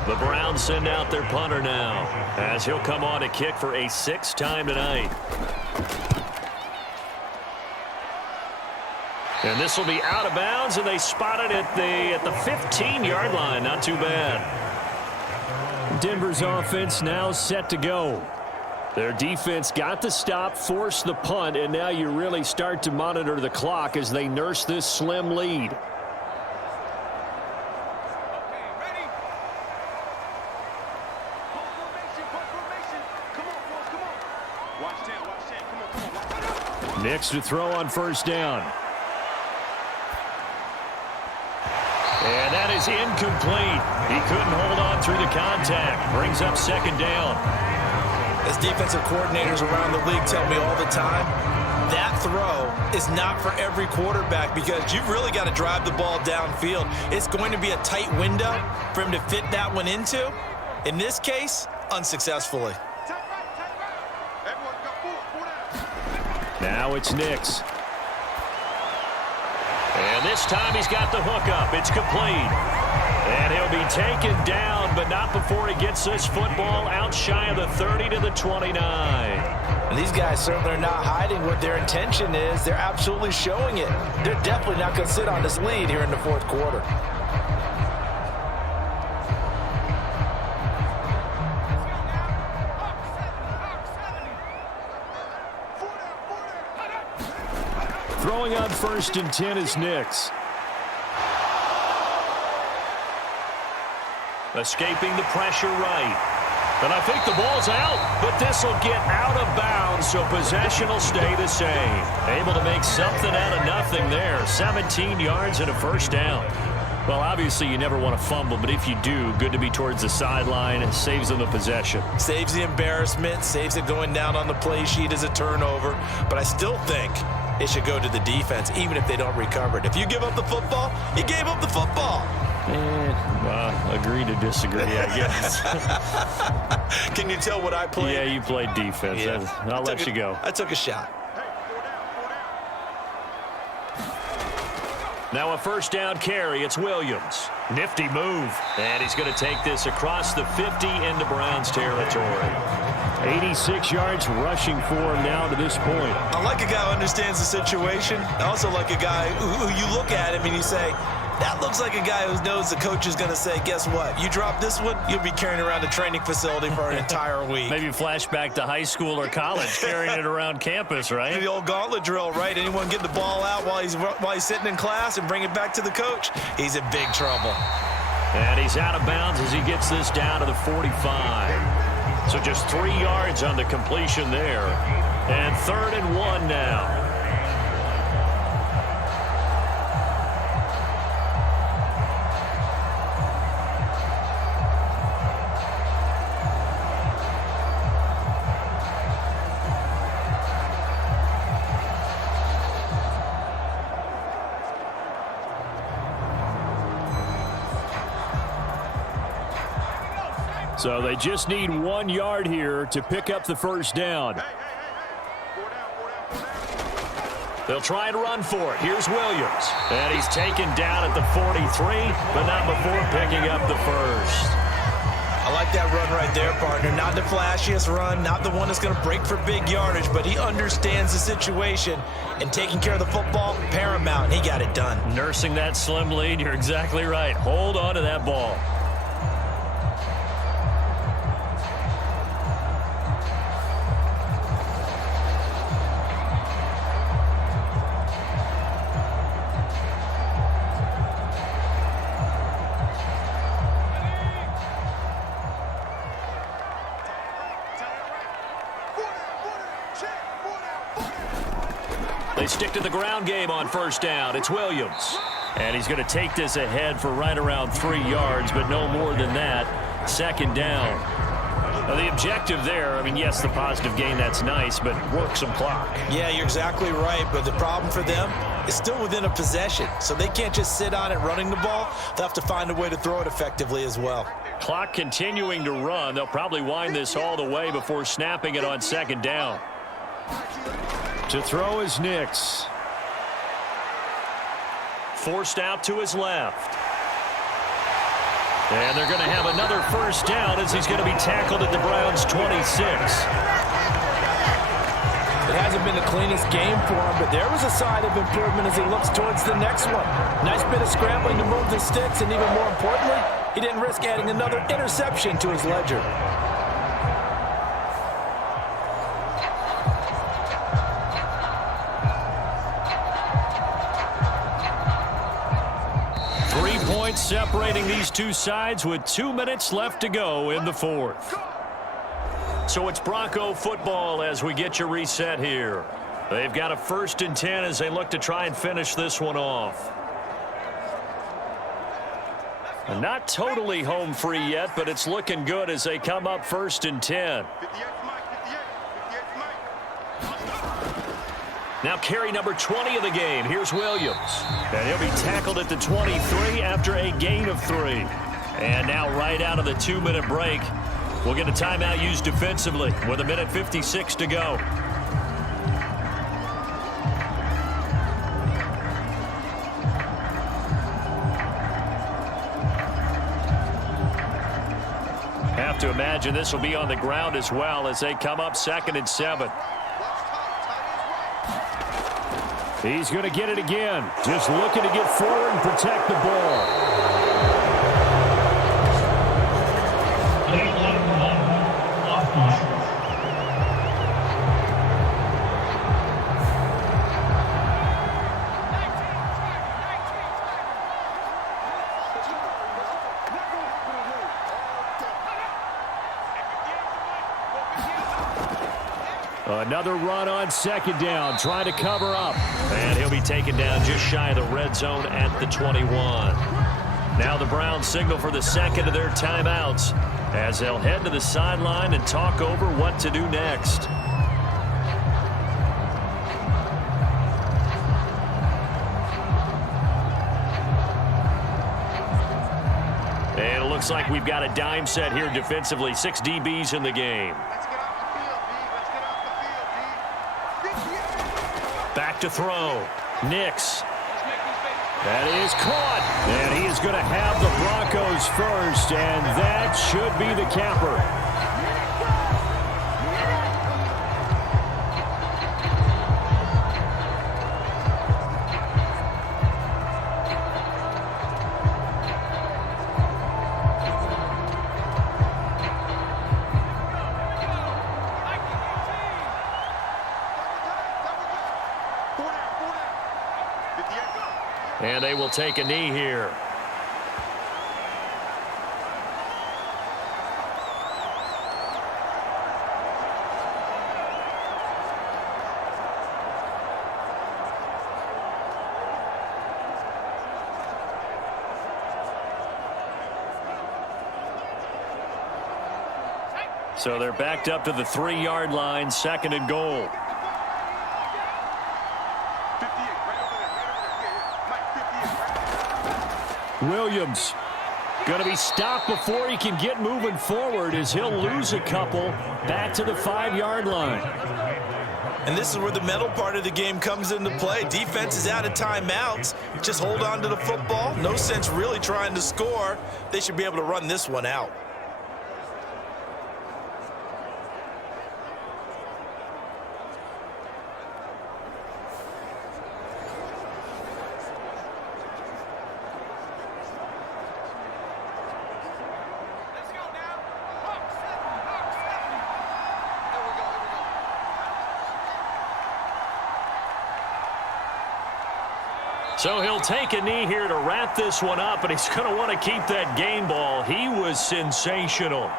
The Browns send out their punter now, as he'll come on to kick for a 6th time tonight. And this will be out of bounds, and they spot it at the 15-yard line. Not too bad. Denver's offense now set to go. Their defense got the stop, forced the punt, and now you really start to monitor the clock as they nurse this slim lead. Next to throw on first down. And that is incomplete. He couldn't hold on through the contact. Brings up 2nd down. As defensive coordinators around the league tell me all the time, that throw is not for every quarterback because you've really got to drive the ball downfield. It's going to be a tight window for him to fit that one into. In this case, unsuccessfully. Now it's Nix. And this time he's got the hook up. It's complete. And he'll be taken down, but not before he gets this football out shy of the 30 to the 29. And these guys certainly are not hiding what their intention is. They're absolutely showing it. They're definitely not going to sit on this lead here in the fourth quarter. Throwing on 1st and 10 is Nix. Escaping the pressure right. And I think the ball's out, but this will get out of bounds, so possession will stay the same. Able to make something out of nothing there. 17 yards and a first down. Well, obviously you never want to fumble, but if you do, good to be towards the sideline. It saves them the possession. Saves the embarrassment, saves it going down on the play sheet as a turnover. But I still think it should go to the defense, even if they don't recover it. If you give up the football, you gave up the football. Agree to disagree, I guess. Can you tell what I played? Yeah, you played defense. Yeah. I'll let you go. I took a shot. Now a first down carry. It's Williams. Nifty move. And he's going to take this across the 50 into Browns territory. 86 yards rushing for him now to this point. I like a guy who understands the situation. I also like a guy who you look at him and you say, that looks like a guy who knows the coach is going to say, guess what? You drop this one, you'll be carrying around a training facility for an entire week. Maybe flashback to high school or college, carrying it around campus, right? The old gauntlet drill, right? Anyone get the ball out while he's sitting in class and bring it back to the coach? He's in big trouble. And he's out of bounds as he gets this down to the 45. So just 3 yards on the completion there. And 3rd and 1 now. So they just need 1 yard here to pick up the first down. They'll try and run for it. Here's Williams. And he's taken down at the 43, but not before picking up the first. I like that run right there, partner. Not the flashiest run, not the one that's going to break for big yardage, but he understands the situation, and taking care of the football, paramount, and he got it done. Nursing that slim lead, you're exactly right. Hold on to that ball. They stick to the ground game on first down. It's Williams. And he's going to take this ahead for right around 3 yards, but no more than that. 2nd down. Now, the objective there, I mean, yes, the positive gain, that's nice, but work some clock. Yeah, you're exactly right, but the problem for them is still within a possession, so they can't just sit on it running the ball. They'll have to find a way to throw it effectively as well. Clock continuing to run. They'll probably wind this all the way before snapping it on 2nd down. To throw is Nix. Forced out to his left. And they're going to have another first down as he's going to be tackled at the Browns' 26. It hasn't been the cleanest game for him, but there was a sign of improvement as he looks towards the next one. Nice bit of scrambling to move the sticks, and even more importantly, he didn't risk adding another interception to his ledger. Separating these two sides with 2 minutes left to go in the fourth. So it's Bronco football as we get your reset here. They've got a 1st and 10 as they look to try and finish this one off. Not totally home free yet, but it's looking good as they come up 1st and 10. Now carry number 20 of the game. Here's Williams. And he'll be tackled at the 23 after a gain of 3. And now right out of the 2-minute break, We'll get a timeout used defensively with 1:56 to go. Have to imagine this will be on the ground as well as they come up 2nd and 7. He's going to get it again. Just looking to get forward and protect the ball. Another run on 2nd down, trying to cover up. And he'll be taken down just shy of the red zone at the 21. Now the Browns signal for the 2nd of their timeouts as they'll head to the sideline and talk over what to do next. And it looks like we've got a dime set here defensively. 6 DBs in the game. Back to throw. Nix. That is caught. And he is going to have the Broncos first, and that should be the capper. And they will take a knee here. So they're backed up to the 3-yard line, 2nd and goal. Williams going to be stopped before he can get moving forward as he'll lose a couple back to the 5-yard line. And this is where the mental part of the game comes into play. Defense is out of timeouts. Just hold on to the football. No sense really trying to score. They should be able to run this one out. So he'll take a knee here to wrap this one up, and he's going to want to keep that game ball. He was sensational.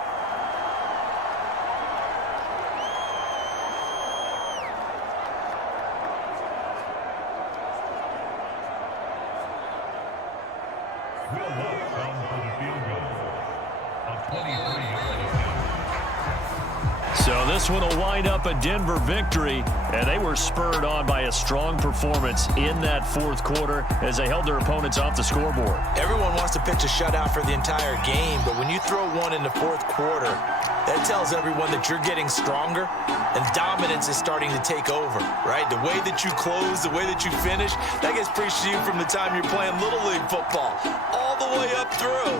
So this one will wind up a Denver victory, and they were spurred on by a strong performance in that 4th quarter as they held their opponents off the scoreboard. Everyone wants to pitch a shutout for the entire game, but when you throw one in the 4th quarter, that tells everyone that you're getting stronger and dominance is starting to take over, right? The way that you close, the way that you finish, that gets preached to you from the time you're playing Little League football all the way up through.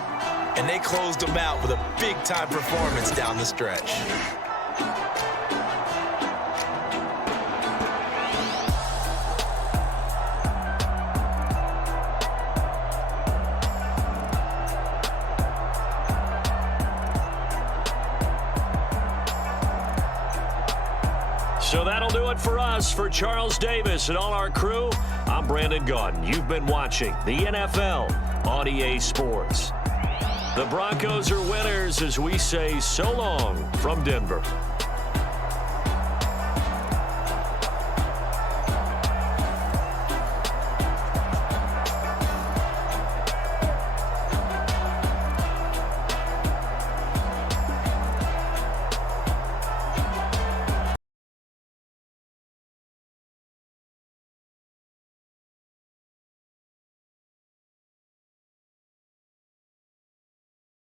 And they closed them out with a big-time performance down the stretch. So that'll do it for us. For Charles Davis and all our crew, I'm Brandon Gaudin. You've been watching the NFL on EA Sports. The Broncos are winners as we say so long from Denver.